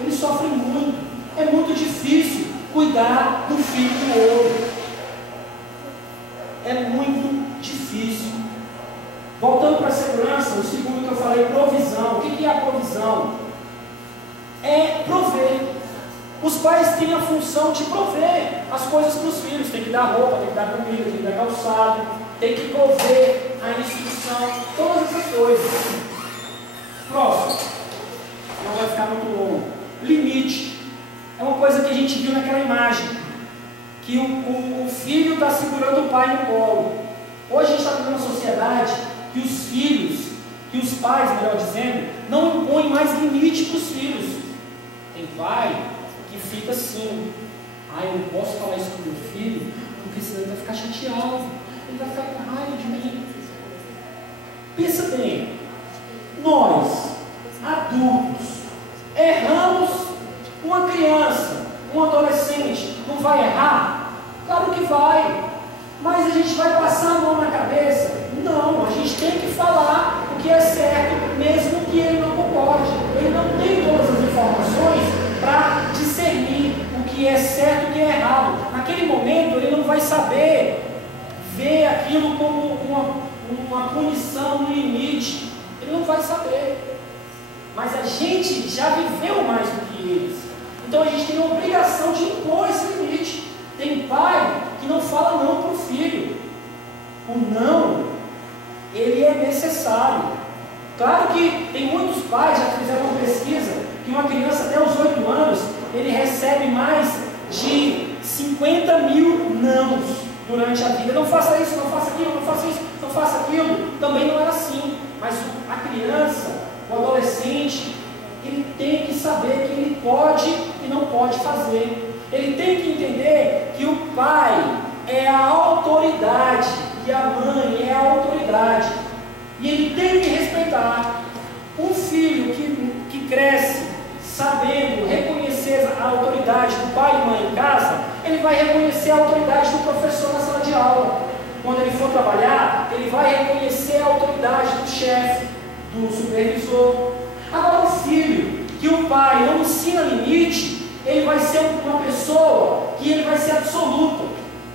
Eles sofrem muito. É muito difícil cuidar do filho do outro. É muito difícil. Voltando para a segurança, o segundo que eu falei, provisão. O que é a provisão? É prover. Os pais têm a função de prover as coisas para os filhos. Tem que dar roupa, tem que dar comida, tem que dar calçado, tem que prover a instrução, todas essas coisas. Próximo. Não vai ficar muito longo. Limite. É uma coisa que a gente viu naquela imagem, que o filho está segurando o pai no colo. Hoje a gente está vivendo uma sociedade que os filhos, que os pais, melhor dizendo, não impõem mais limite para os filhos. Tem pai que fica assim, eu não posso falar isso com meu filho, porque senão ele vai ficar chateado, ele vai ficar com raiva de mim. Pensa bem, nós, adultos, erramos. Uma criança, um adolescente, não vai errar? Claro que vai, mas a gente vai passar a mão na cabeça? Não, a gente tem que falar o que é certo, mesmo que ele não concorde. Ele não tem todas as informações para discernir o que é certo e o que é errado. Naquele momento ele não vai saber ver aquilo como uma punição, um limite. Ele não vai saber. Mas a gente já viveu mais do que eles. Então a gente tem a obrigação de impor esse limite. Tem pai que não fala não para o filho. O não, ele é necessário. Claro que tem muitos pais, já fizeram uma pesquisa, que uma criança até os 8 anos, ele recebe mais de 50 mil nãos durante a vida. Não faça isso, não faça aquilo, não faça isso, não faça aquilo. Também não é assim. Mas a criança, o adolescente, ele tem que saber que ele pode e não pode fazer. Ele tem que entender que o pai é a autoridade e a mãe é a autoridade. E ele tem que respeitar. Um filho que cresce sabendo reconhecer a autoridade do pai e mãe em casa, ele vai reconhecer a autoridade do professor na sala de aula. Quando ele for trabalhar, ele vai reconhecer a autoridade do chefe, do supervisor. Agora, o filho que o pai não ensina limite, ele vai ser uma pessoa que ele vai ser absoluta,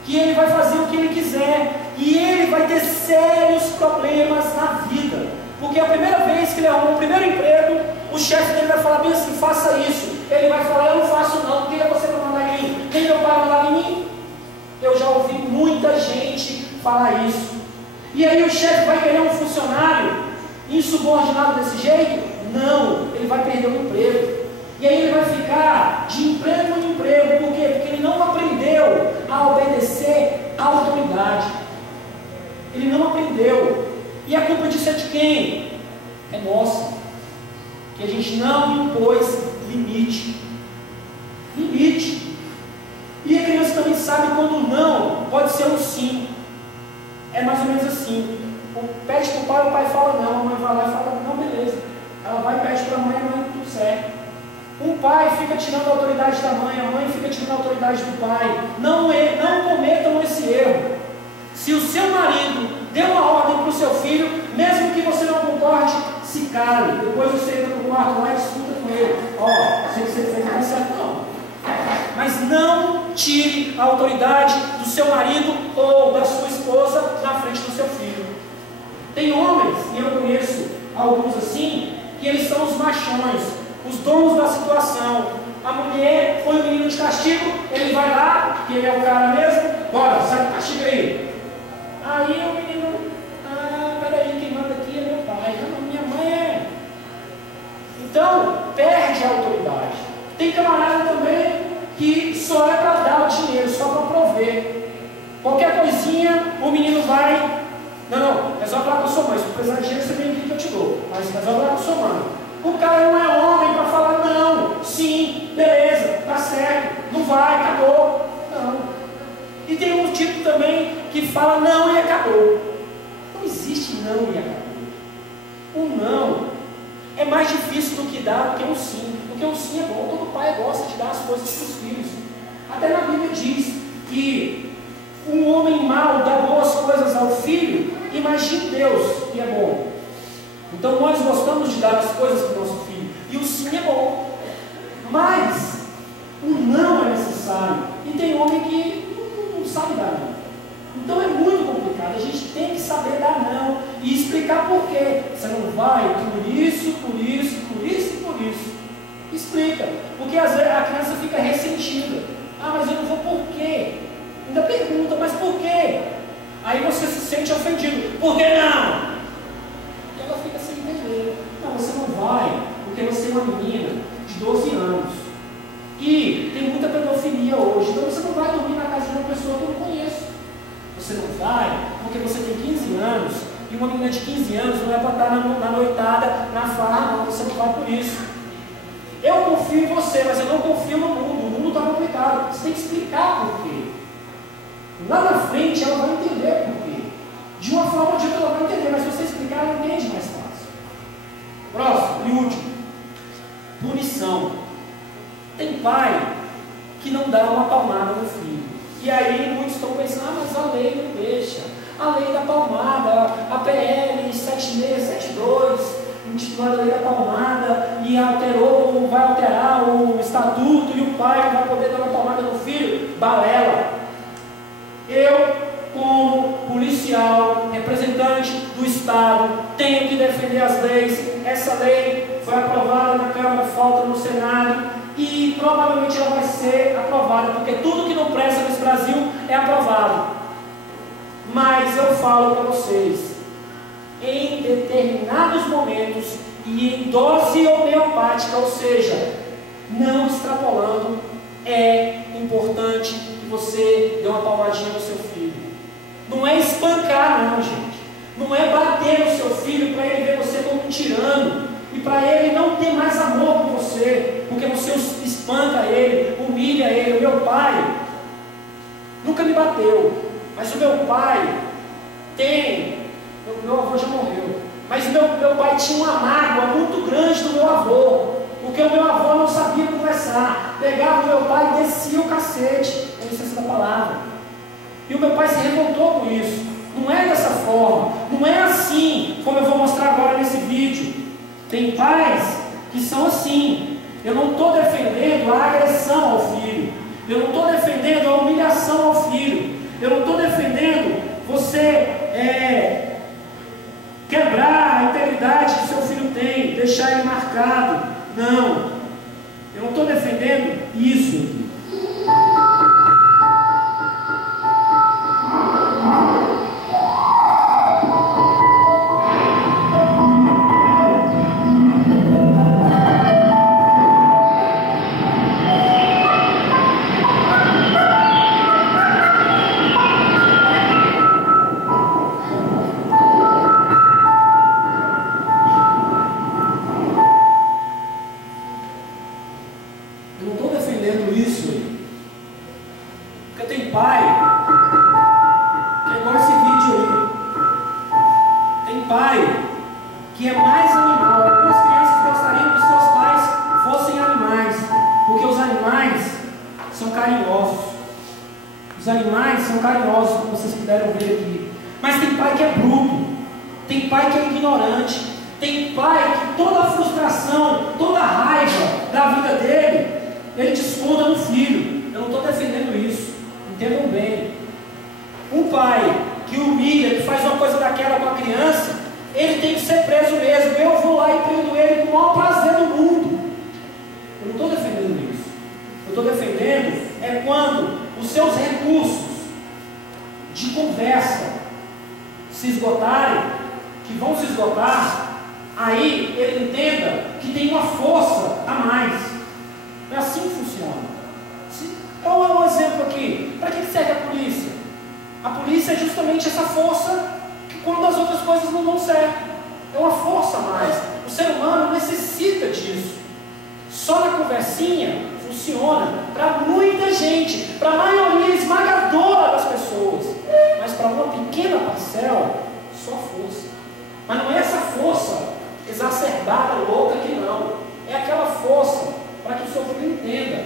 que ele vai fazer o que ele quiser, e ele vai ter sérios problemas na vida, porque a primeira vez que ele arruma o primeiro emprego, o chefe dele vai falar bem assim, faça isso. Ele vai falar, eu não faço não, quem é você para mandar em mim? Quem meu pai mandava em mim? Eu já ouvi muita gente falar isso. E aí o chefe vai querer um funcionário insubordinado desse jeito? Não, ele vai perder o emprego. E aí ele vai ficar de emprego em emprego. Por quê? Porque ele não aprendeu a obedecer à autoridade. Ele não aprendeu. E a culpa disso é de quem? É nossa. Que a gente não impôs limite. Limite. E a criança também sabe quando não pode ser um sim. É mais ou menos assim. Pede para o pai fala não, a mãe vai lá e fala não, beleza. Ela vai e pede para a mãe tudo certo. Um pai fica tirando a autoridade da mãe, a mãe fica tirando a autoridade do pai. Não cometam esse erro. Se o seu marido deu uma ordem para o seu filho, mesmo que você não concorde, se cale. Depois você entra no quarto lá e discuta com ele. Ó, sei que você fez não é certo não. Mas não tire a autoridade do seu marido ou da sua esposa na frente do seu filho. Tem homens, e eu conheço alguns assim, que eles são os machões, os donos da situação. A mulher põe o menino de castigo, ele vai lá, que ele é o cara mesmo, bora, sai do castigo aí. Aí o menino, peraí, quem manda aqui é meu pai, não, minha mãe é. Então, perde a autoridade. Tem camarada também que só é para dar o dinheiro, só para prover. Qualquer coisinha, o menino vai, não, resolve lá com a sua mãe, se precisar de dinheiro, você vem aqui que eu te dou, mas resolve lá com a sua mãe. O cara não é homem para falar não, sim, beleza, tá certo, não vai, acabou, não. E tem um tipo também que fala não e acabou. Não existe não e acabou. O não é mais difícil do que dar do que um sim. Porque um sim é bom, todo pai gosta de dar as coisas para os filhos. Até na Bíblia diz que um homem mau dá boas coisas ao filho, imagine Deus que é bom. Então nós gostamos de dar as coisas para o nosso filho, e o sim é bom. Mas o não é necessário. E tem homem que não sabe dar não. Então é muito complicado, a gente tem que saber dar não e explicar por quê. Você não vai por isso, por isso, por isso e por isso. Explica, porque às vezes a criança fica ressentida. Mas eu não vou por quê? Ainda pergunta, mas por quê? Aí você se sente ofendido. Por que não? E ela fica sem entender. Não, você não vai, porque você é uma menina de 12 anos. E tem muita pedofilia hoje. Então você não vai dormir na casa de uma pessoa que eu não conheço. Você não vai, porque você tem 15 anos. E uma menina de 15 anos não é para estar na noitada, na farra, não. Você não vai por isso. Eu confio em você, mas eu não confio no mundo. O mundo está complicado. Você tem que explicar por quê. Lá na frente ela vai entender por quê. De uma forma ou de outra ela vai entender, mas se você explicar, ela entende mais fácil. Próximo e último. Punição. Tem pai que não dá uma palmada no filho. E aí muitos estão pensando, mas a lei não deixa. A lei da palmada, a PL 7672, intitulada Lei da Palmada, e alterou, vai alterar o estatuto, e o pai não vai poder dar uma palmada no filho. Balela. Eu, como policial, representante do Estado, tenho que defender as leis. Essa lei foi aprovada na Câmara, falta no Senado, e provavelmente ela vai ser aprovada, porque tudo que não presta nesse Brasil é aprovado. Mas eu falo para vocês, em determinados momentos e em dose homeopática, ou seja, não extrapolando, é importante que você dê uma palmadinha no seu filho. Não é espancar não, gente. Não é bater no seu filho para ele ver você como um tirano e para ele não ter mais amor por você, porque você espanca ele, humilha ele. O meu pai nunca me bateu, mas o meu pai tem... Meu avô já morreu, mas meu pai tinha uma mágoa muito grande do meu avô, porque o meu avô não sabia conversar. Pegava o meu pai e descia o cacete, com licença da palavra, e o meu pai se revoltou com isso. Não é dessa forma, não é assim como eu vou mostrar agora nesse vídeo. Tem pais que são assim. Eu não estou defendendo a agressão ao filho, eu não estou defendendo a humilhação ao filho, Eu não estou defendendo você quebrar a integridade que seu filho tem, deixar ele marcado. Não, eu não estou defendendo isso. Os animais são carinhosos, como vocês puderam ver aqui. Mas tem pai que é bruto, tem pai que é ignorante, tem pai que toda a frustração, toda a raiva da vida dele, ele desconta no filho. Eu não estou defendendo isso, entendam bem. Um pai que humilha, que faz uma coisa daquela com a criança, ele tem que ser preso mesmo. Eu vou lá e prendo ele com o maior prazer do mundo. Eu não estou defendendo isso. Eu estou defendendo é quando os seus recursos de conversa se esgotarem, que vão se esgotar, aí ele entenda que tem uma força a mais. É assim que funciona. Qual é o exemplo aqui? Para que serve a polícia? A polícia é justamente essa força que quando as outras coisas não dão certo. É uma força a mais. O ser humano necessita disso. Só na conversinha funciona para muita gente, para a maioria esmagadora das pessoas. Mas para uma pequena parcela, só força. Mas não é essa força exacerbada, louca que não. É aquela força para que o seu filho entenda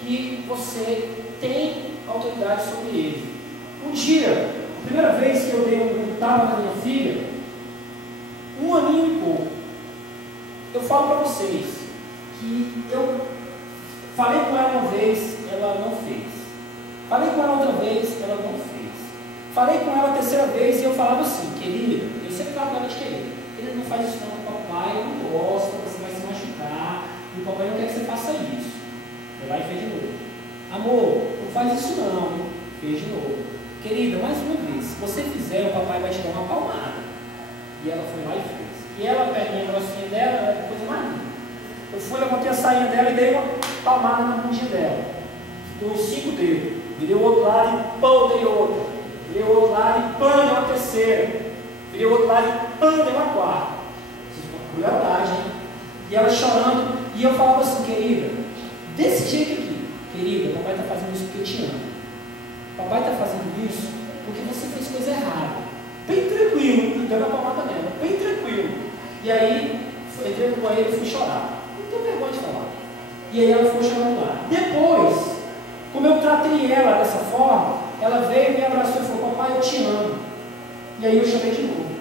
que você tem autoridade sobre ele. Um dia, a primeira vez que eu dei um tapa na minha filha, 1 aninho e pouco, eu falo para vocês que eu falei com ela uma vez, ela não fez. Falei com ela outra vez, ela não fez. Falei com ela a terceira vez e eu falava assim: querida, eu sempre falo com ela de querer. Ele não faz isso não, papai não gosta, você vai se machucar, e o papai não quer que você faça isso. Eu lá e fez de novo. Amor, não faz isso não. Fez de novo. Querida, mais uma vez, se você fizer, o papai vai te dar uma palmada. E ela foi lá e fez. E ela, a perninha grossinha dela, era a coisa mais linda. Eu fui, levantei a sainha dela e dei uma palmada na bundinha dela. Com os 5 dedos. Virei o outro lado e pão, dei outra. Virei o outro lado e pão, dei uma terceira. Virei o outro lado e pão, dei uma quarta. Crueldade, hein? E ela chorando. E eu falava assim: querida, desse jeito aqui, querida, papai está fazendo isso porque eu te amo. Papai está fazendo isso porque você fez coisa errada. Bem tranquilo, dando a palmada nela, bem tranquilo. E aí, entrei no banheiro e fui chorar. Não tenho vergonha de falar. E aí ela foi chorando lá. Depois, como eu tratei ela dessa forma, ela veio, me abraçou e falou: papai, eu te amo. E aí eu chorei de novo.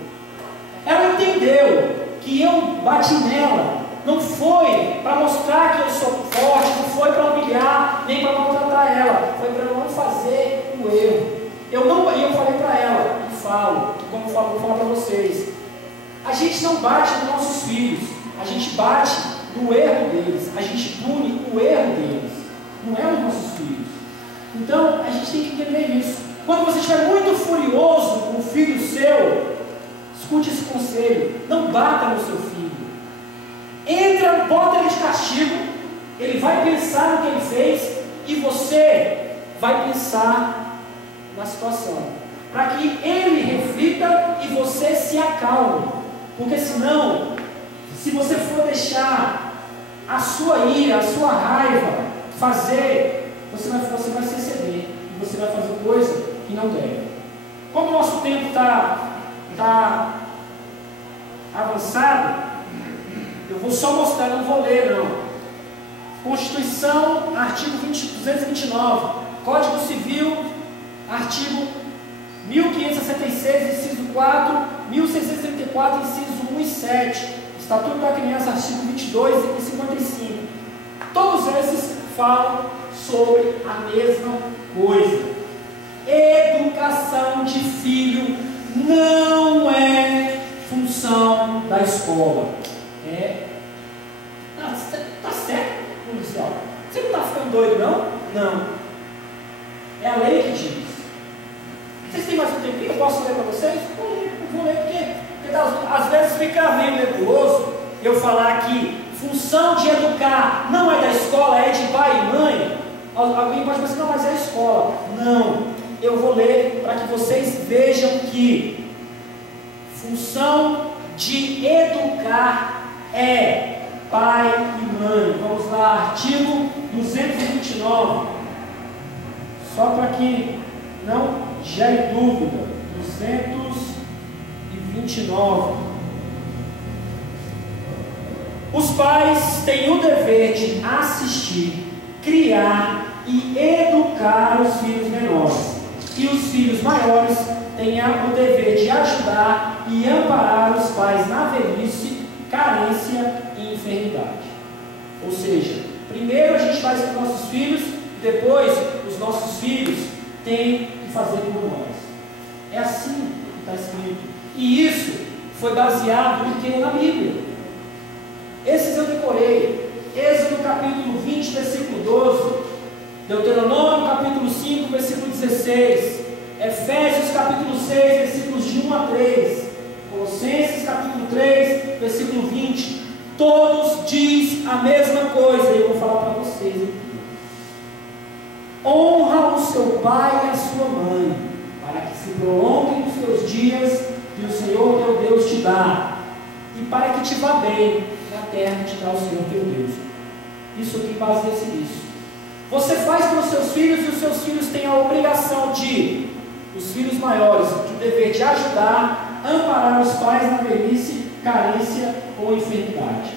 Ela entendeu que eu bati nela. Não foi para mostrar que eu sou forte, não foi para humilhar, nem para maltratar ela. Foi para não fazer o erro. E eu falei para ela, e falo, como eu vou falar para vocês: a gente não bate nos nossos filhos, a gente bate no erro deles, a gente pune o erro deles, não é os nossos filhos. Então a gente tem que entender isso. Quando você estiver muito furioso com o filho seu, escute esse conselho: não bata no seu filho. Entra, bota ele de castigo, ele vai pensar no que ele fez e você vai pensar na situação, para que ele reflita e você se acalme. Porque senão, se você for deixar a sua ira, a sua raiva fazer, você vai se exceder e você vai fazer coisa que não deve. Como o nosso tempo está avançado, eu vou só mostrar, não vou ler não. Constituição, artigo 229, Código Civil, artigo 1566, inciso 4, 1634, inciso 1 e 7, Estatuto da Criança, artigo 22 e 55. Todos esses falam sobre a mesma coisa: educação. escola. Tá certo, policial. Você não está ficando doido, não? Não. É a lei que diz. Vocês têm mais um tempinho? Eu posso ler para vocês? Vou ler porque às vezes fica meio nebuloso eu falar que função de educar não é da escola, é de pai e mãe. Alguém pode pensar, não, mas é a escola. Não, eu vou ler para que vocês vejam que função de educar é pai e mãe. Vamos lá, artigo 229. Só para que não gere dúvida. 229. Os pais têm o dever de assistir, criar e educar os filhos menores. E os filhos maiores têm o dever de ajudar e amparar os pais na velhice, carência e enfermidade. Ou seja, primeiro a gente faz com os nossos filhos, depois os nossos filhos têm que fazer por nós. É assim que está escrito. E isso foi baseado em que? Na Bíblia. Esses eu decorei. Êxodo capítulo 20, versículo 12. Deuteronômio capítulo 5, versículo 16. Efésios capítulo 6, versículos de 1 a 3. Colossenses capítulo 3, versículo 20. Todos diz a mesma coisa. E eu vou falar para vocês aqui. Honra o seu pai e a sua mãe, para que se prolonguem os teus dias que o Senhor teu Deus te dá, e para que te vá bem na terra que te dá o Senhor teu Deus. Isso aqui baseia-se nisso. Você faz para os seus filhos, e os seus filhos têm a obrigação de, os filhos maiores, o dever de ajudar, amparar os pais na velhice, carência ou enfermidade.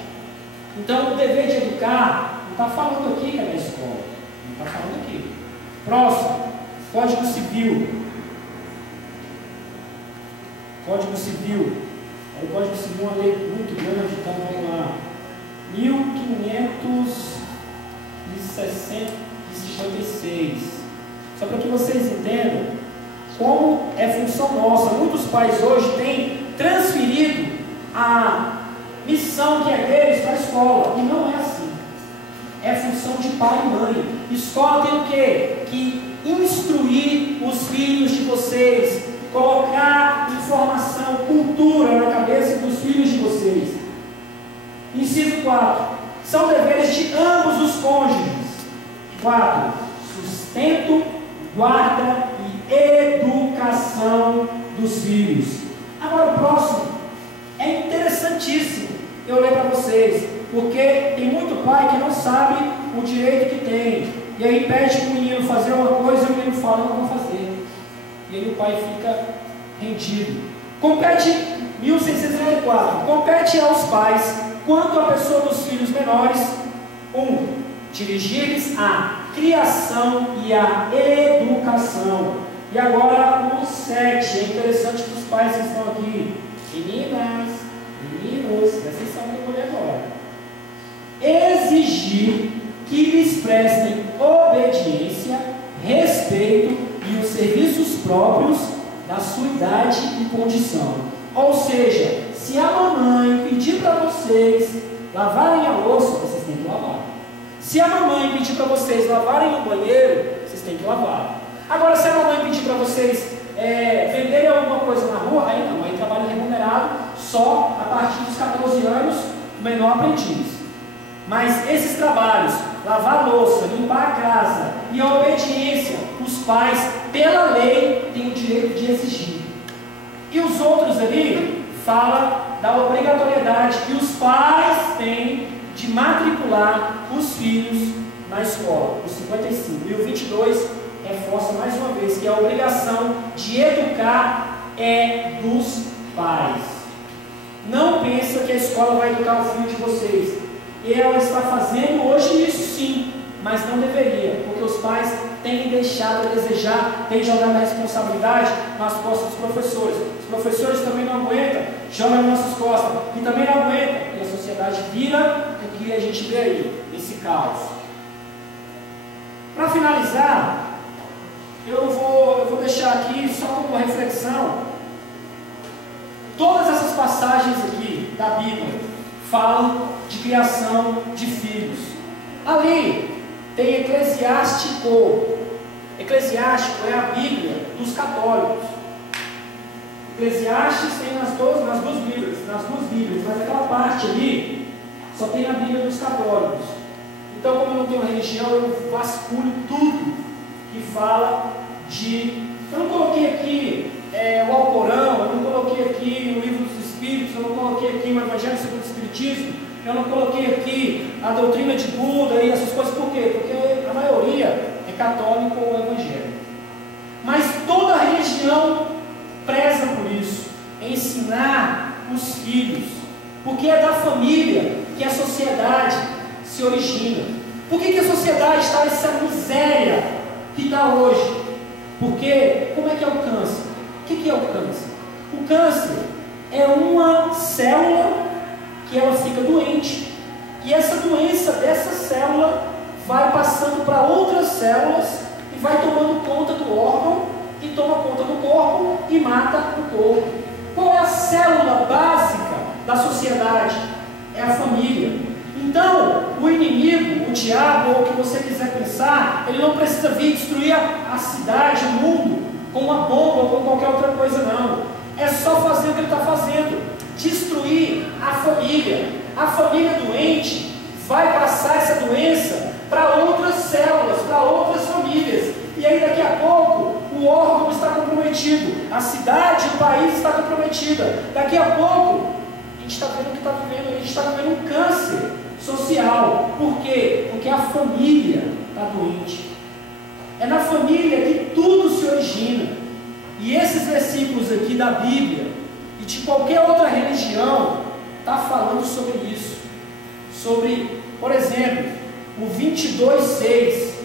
Então, o dever de educar, não está falando aqui que é na escola, não está falando aqui. Próximo, Código Civil. Código Civil. O Código Civil é uma lei muito grande, então vamos lá. 1556. Só para que vocês entendam como é função nossa. Muitos pais hoje têm transferido a missão que é deles para a escola. E não é assim. É função de pai e mãe. Escola tem o quê? Que instruir os filhos de vocês, colocar informação, cultura na cabeça dos filhos de vocês. Inciso 4. São deveres de ambos os cônjuges. 4. Sustento, guarda e educação dos filhos. Agora o próximo é interessantíssimo. Eu leio para vocês, porque tem muito pai que não sabe o direito que tem, e aí pede para o menino fazer uma coisa e o menino fala, não vou fazer, e aí o pai fica rendido. Compete, 1694, compete aos pais, quanto à pessoa dos filhos menores, 1. Dirigir-lhes a criação e a educação. E agora o 7, é interessante que os pais que estão aqui, meninas, meninos, vocês são de mulher agora. Exigir que lhes prestem obediência, respeito e os serviços próprios da sua idade e condição. Ou seja, se a mamãe pedir para vocês lavarem a louça, vocês têm que lavar. Se a mamãe pedir para vocês lavarem o banheiro, vocês têm que lavar. Agora, se a mamãe pedir para vocês venderem alguma coisa na rua, aí não, aí trabalho remunerado só a partir dos 14 anos, menor aprendiz. Mas esses trabalhos, lavar a louça, limpar a casa e a obediência, os pais, pela lei, têm o direito de exigir. E os outros ali, fala da obrigatoriedade que os pais têm de matricular os filhos na escola, o 55. E o 22 reforça mais uma vez que a obrigação de educar é dos pais. Não pensa que a escola vai educar o filho de vocês. Ela está fazendo hoje isso sim, mas não deveria, porque os pais têm deixado a desejar, têm jogado a responsabilidade nas costas dos professores. Os professores também não aguentam, jogam nas nossas costas, e também não aguentam, e a sociedade vira o que a gente vê aí, esse caos. Para finalizar, eu vou deixar aqui só como reflexão, todas essas passagens aqui, da Bíblia falam de criação de filhos. Ali tem Eclesiástico. Eclesiástico é a Bíblia dos católicos. Eclesiastes tem nas duas Bíblias, mas aquela parte ali só tem a Bíblia dos católicos. Então, como eu não tenho religião, eu vasculho tudo que fala de... Eu não coloquei aqui o Alcorão, eu não coloquei aqui o Livro dos Espíritos, eu não coloquei aqui o Evangelho segundo o Espiritismo, eu não coloquei aqui a doutrina de Buda e essas coisas. Por quê? Porque a maioria é católico ou evangélico. Mas toda religião preza por isso, ensinar os filhos, porque é da família que a sociedade se origina. Por que a sociedade está nessa miséria que está hoje? Porque, como é que é o câncer? O que é o câncer? O câncer é uma célula que ela fica doente, e essa doença dessa célula vai passando para outras células e vai tomando conta do órgão, e toma conta do corpo e mata o corpo. Qual é a célula básica da sociedade? É a família. Então, o inimigo, o diabo, ou o que você quiser pensar, ele não precisa vir destruir a cidade, o mundo, com uma bomba ou com qualquer outra coisa, não. É só fazer o que ele está fazendo, destruir a família. A família doente vai passar essa doença para outras células, para outras famílias. E aí daqui a pouco o órgão está comprometido, a cidade, o país está comprometida. Daqui a pouco a gente está vendo o que está vivendo, a gente está vivendo um câncer social. Por quê? Porque a família está doente. É na família que tudo se origina. E esses versículos aqui da Bíblia e de qualquer outra religião está falando sobre isso. Sobre, por exemplo, o 22:6.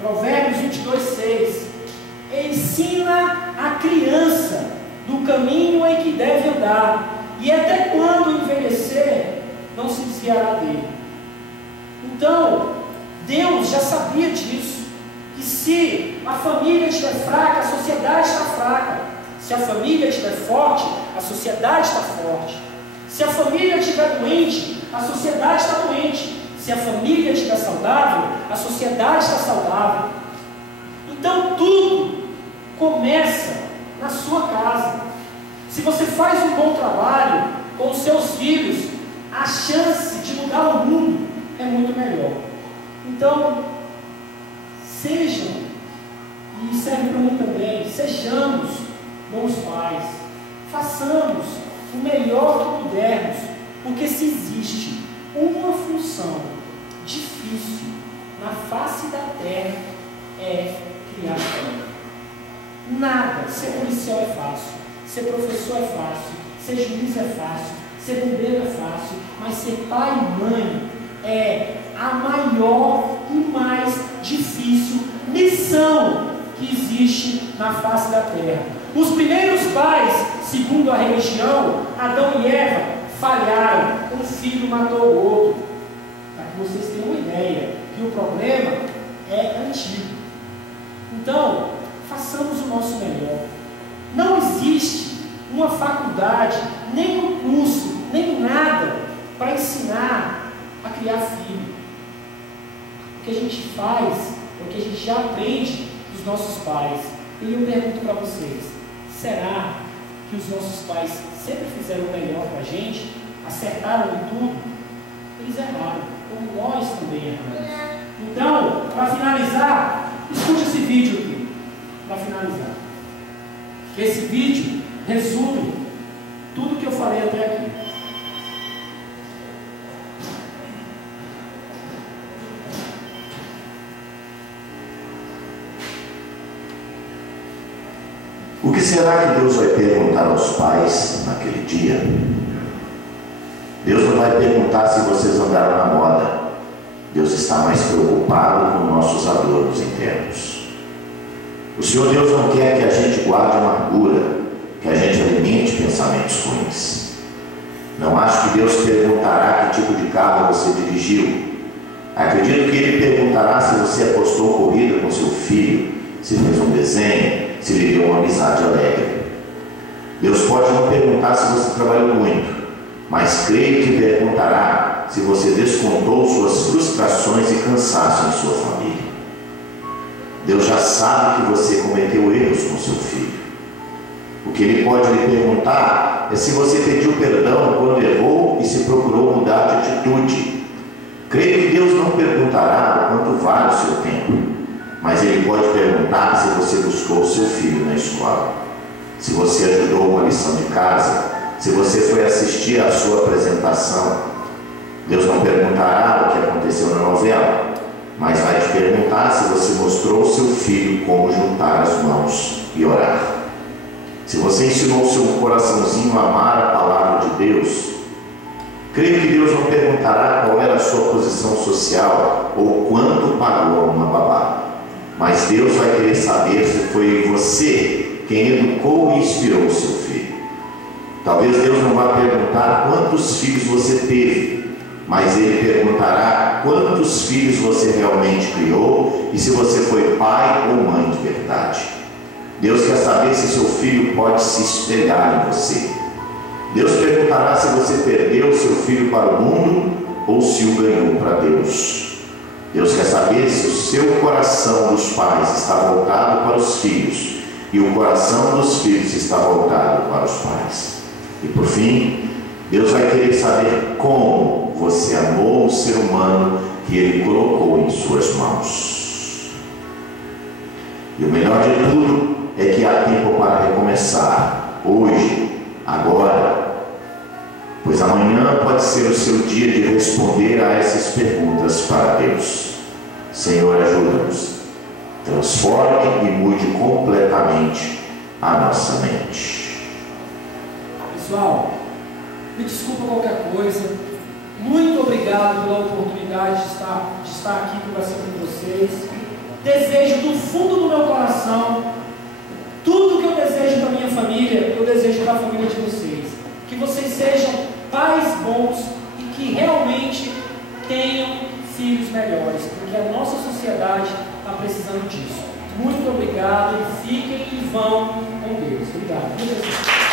Provérbios 22:6. Ensina a criança do caminho em que deve andar, e até quando envelhecer, não se desviará dele. Então, Deus já sabia disso, que se a família estiver fraca, a sociedade está fraca. Se a família estiver forte, a sociedade está forte. Se a família estiver doente, a sociedade está doente. Se a família estiver saudável, a sociedade está saudável. Então tudo começa na sua casa. Se você faz um bom trabalho com os seus filhos, a chance de mudar o mundo é muito melhor. Então, sejam, e serve para mim também, sejamos bons pais. Façamos o melhor que pudermos, porque se existe uma função difícil na face da terra, é criar filho. Nada. Ser policial é fácil, ser professor é fácil, ser juiz é fácil, ser bombeiro é fácil, mas ser pai e mãe é a maior e mais difícil missão que existe na face da terra. Os primeiros pais, segundo a religião, Adão e Eva, falharam, um filho matou o outro. Para que vocês tenham uma ideia que o problema é antigo. Então, façamos o nosso melhor. Não existe uma faculdade, nem um curso, nem nada para ensinar a criar filho. O que a gente faz é o que a gente já aprende dos nossos pais. E eu pergunto para vocês, será que os nossos pais sempre fizeram o melhor para a gente? Acertaram em tudo? Eles erraram, como nós também erramos. Então, para finalizar, escute esse vídeo aqui, para finalizar. Esse vídeo resume tudo que eu falei até aqui. O que será que Deus vai perguntar aos pais naquele dia? Deus não vai perguntar se vocês andaram na moda. Deus está mais preocupado com nossos adornos internos. O Senhor Deus não quer que a gente guarde amargura, que a gente alimente pensamentos ruins. Não acho que Deus perguntará que tipo de carro você dirigiu. Acredito que Ele perguntará se você apostou corrida com seu filho, se fez um desenho, se viveu uma amizade alegre. Deus pode não perguntar se você trabalhou muito, mas creio que perguntará se você descontou suas frustrações e cansaço em sua família. Deus já sabe que você cometeu erros com seu filho. O que Ele pode lhe perguntar é se você pediu perdão quando errou e se procurou mudar de atitude. Creio que Deus não perguntará o quanto vale o seu tempo, mas Ele pode perguntar se você buscou seu filho na escola, se você ajudou com a lição de casa, se você foi assistir à sua apresentação. Deus não perguntará o que aconteceu na novela, mas vai te perguntar se você mostrou ao seu filho como juntar as mãos e orar. Se você ensinou o seu coraçãozinho a amar a palavra de Deus. Creio que Deus não perguntará qual era a sua posição social ou quanto pagou a uma babá, mas Deus vai querer saber se foi você quem educou e inspirou o seu filho. Talvez Deus não vá perguntar quantos filhos você teve, mas Ele perguntará quantos filhos você realmente criou e se você foi pai ou mãe de verdade. Deus quer saber se seu filho pode se espelhar em você. Deus perguntará se você perdeu seu filho para o mundo ou se o ganhou para Deus. Deus quer saber se o seu coração dos pais está voltado para os filhos e o coração dos filhos está voltado para os pais. E por fim, Deus vai querer saber como você amou o ser humano que Ele colocou em suas mãos. E o melhor de tudo é que há tempo para recomeçar, hoje, agora, pois amanhã pode ser o seu dia de responder a essas perguntas para Deus. Senhor, ajuda-nos, transforme e mude completamente a nossa mente. Pessoal, me desculpa qualquer coisa. Muito obrigado pela oportunidade de estar aqui conversando com vocês. Desejo do fundo do meu coração tudo que eu desejo para minha família, eu desejo para a família de vocês. Que vocês sejam pais bons e que realmente tenham filhos melhores, porque a nossa sociedade está precisando disso. Muito obrigado e fiquem e vão com Deus. Obrigado.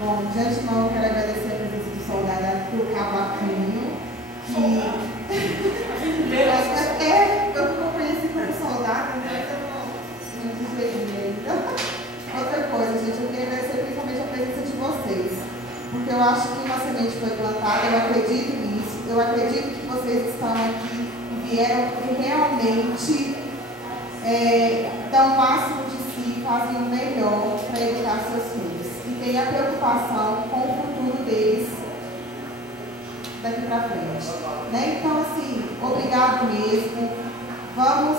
Bom, de antemão, eu quero agradecer a presença do soldado aqui, o cavaquinho, eu conheci como soldado, mas eu não desveio ainda. Outra coisa, gente, eu queria agradecer principalmente a presença de vocês, porque eu acho que uma semente foi plantada, eu acredito nisso, eu acredito que vocês estão aqui e vieram porque realmente dão o máximo de si, fazem o melhor para educar seus filhos. Tem a preocupação com o futuro deles daqui para frente. Né? Então, assim, obrigado mesmo. Vamos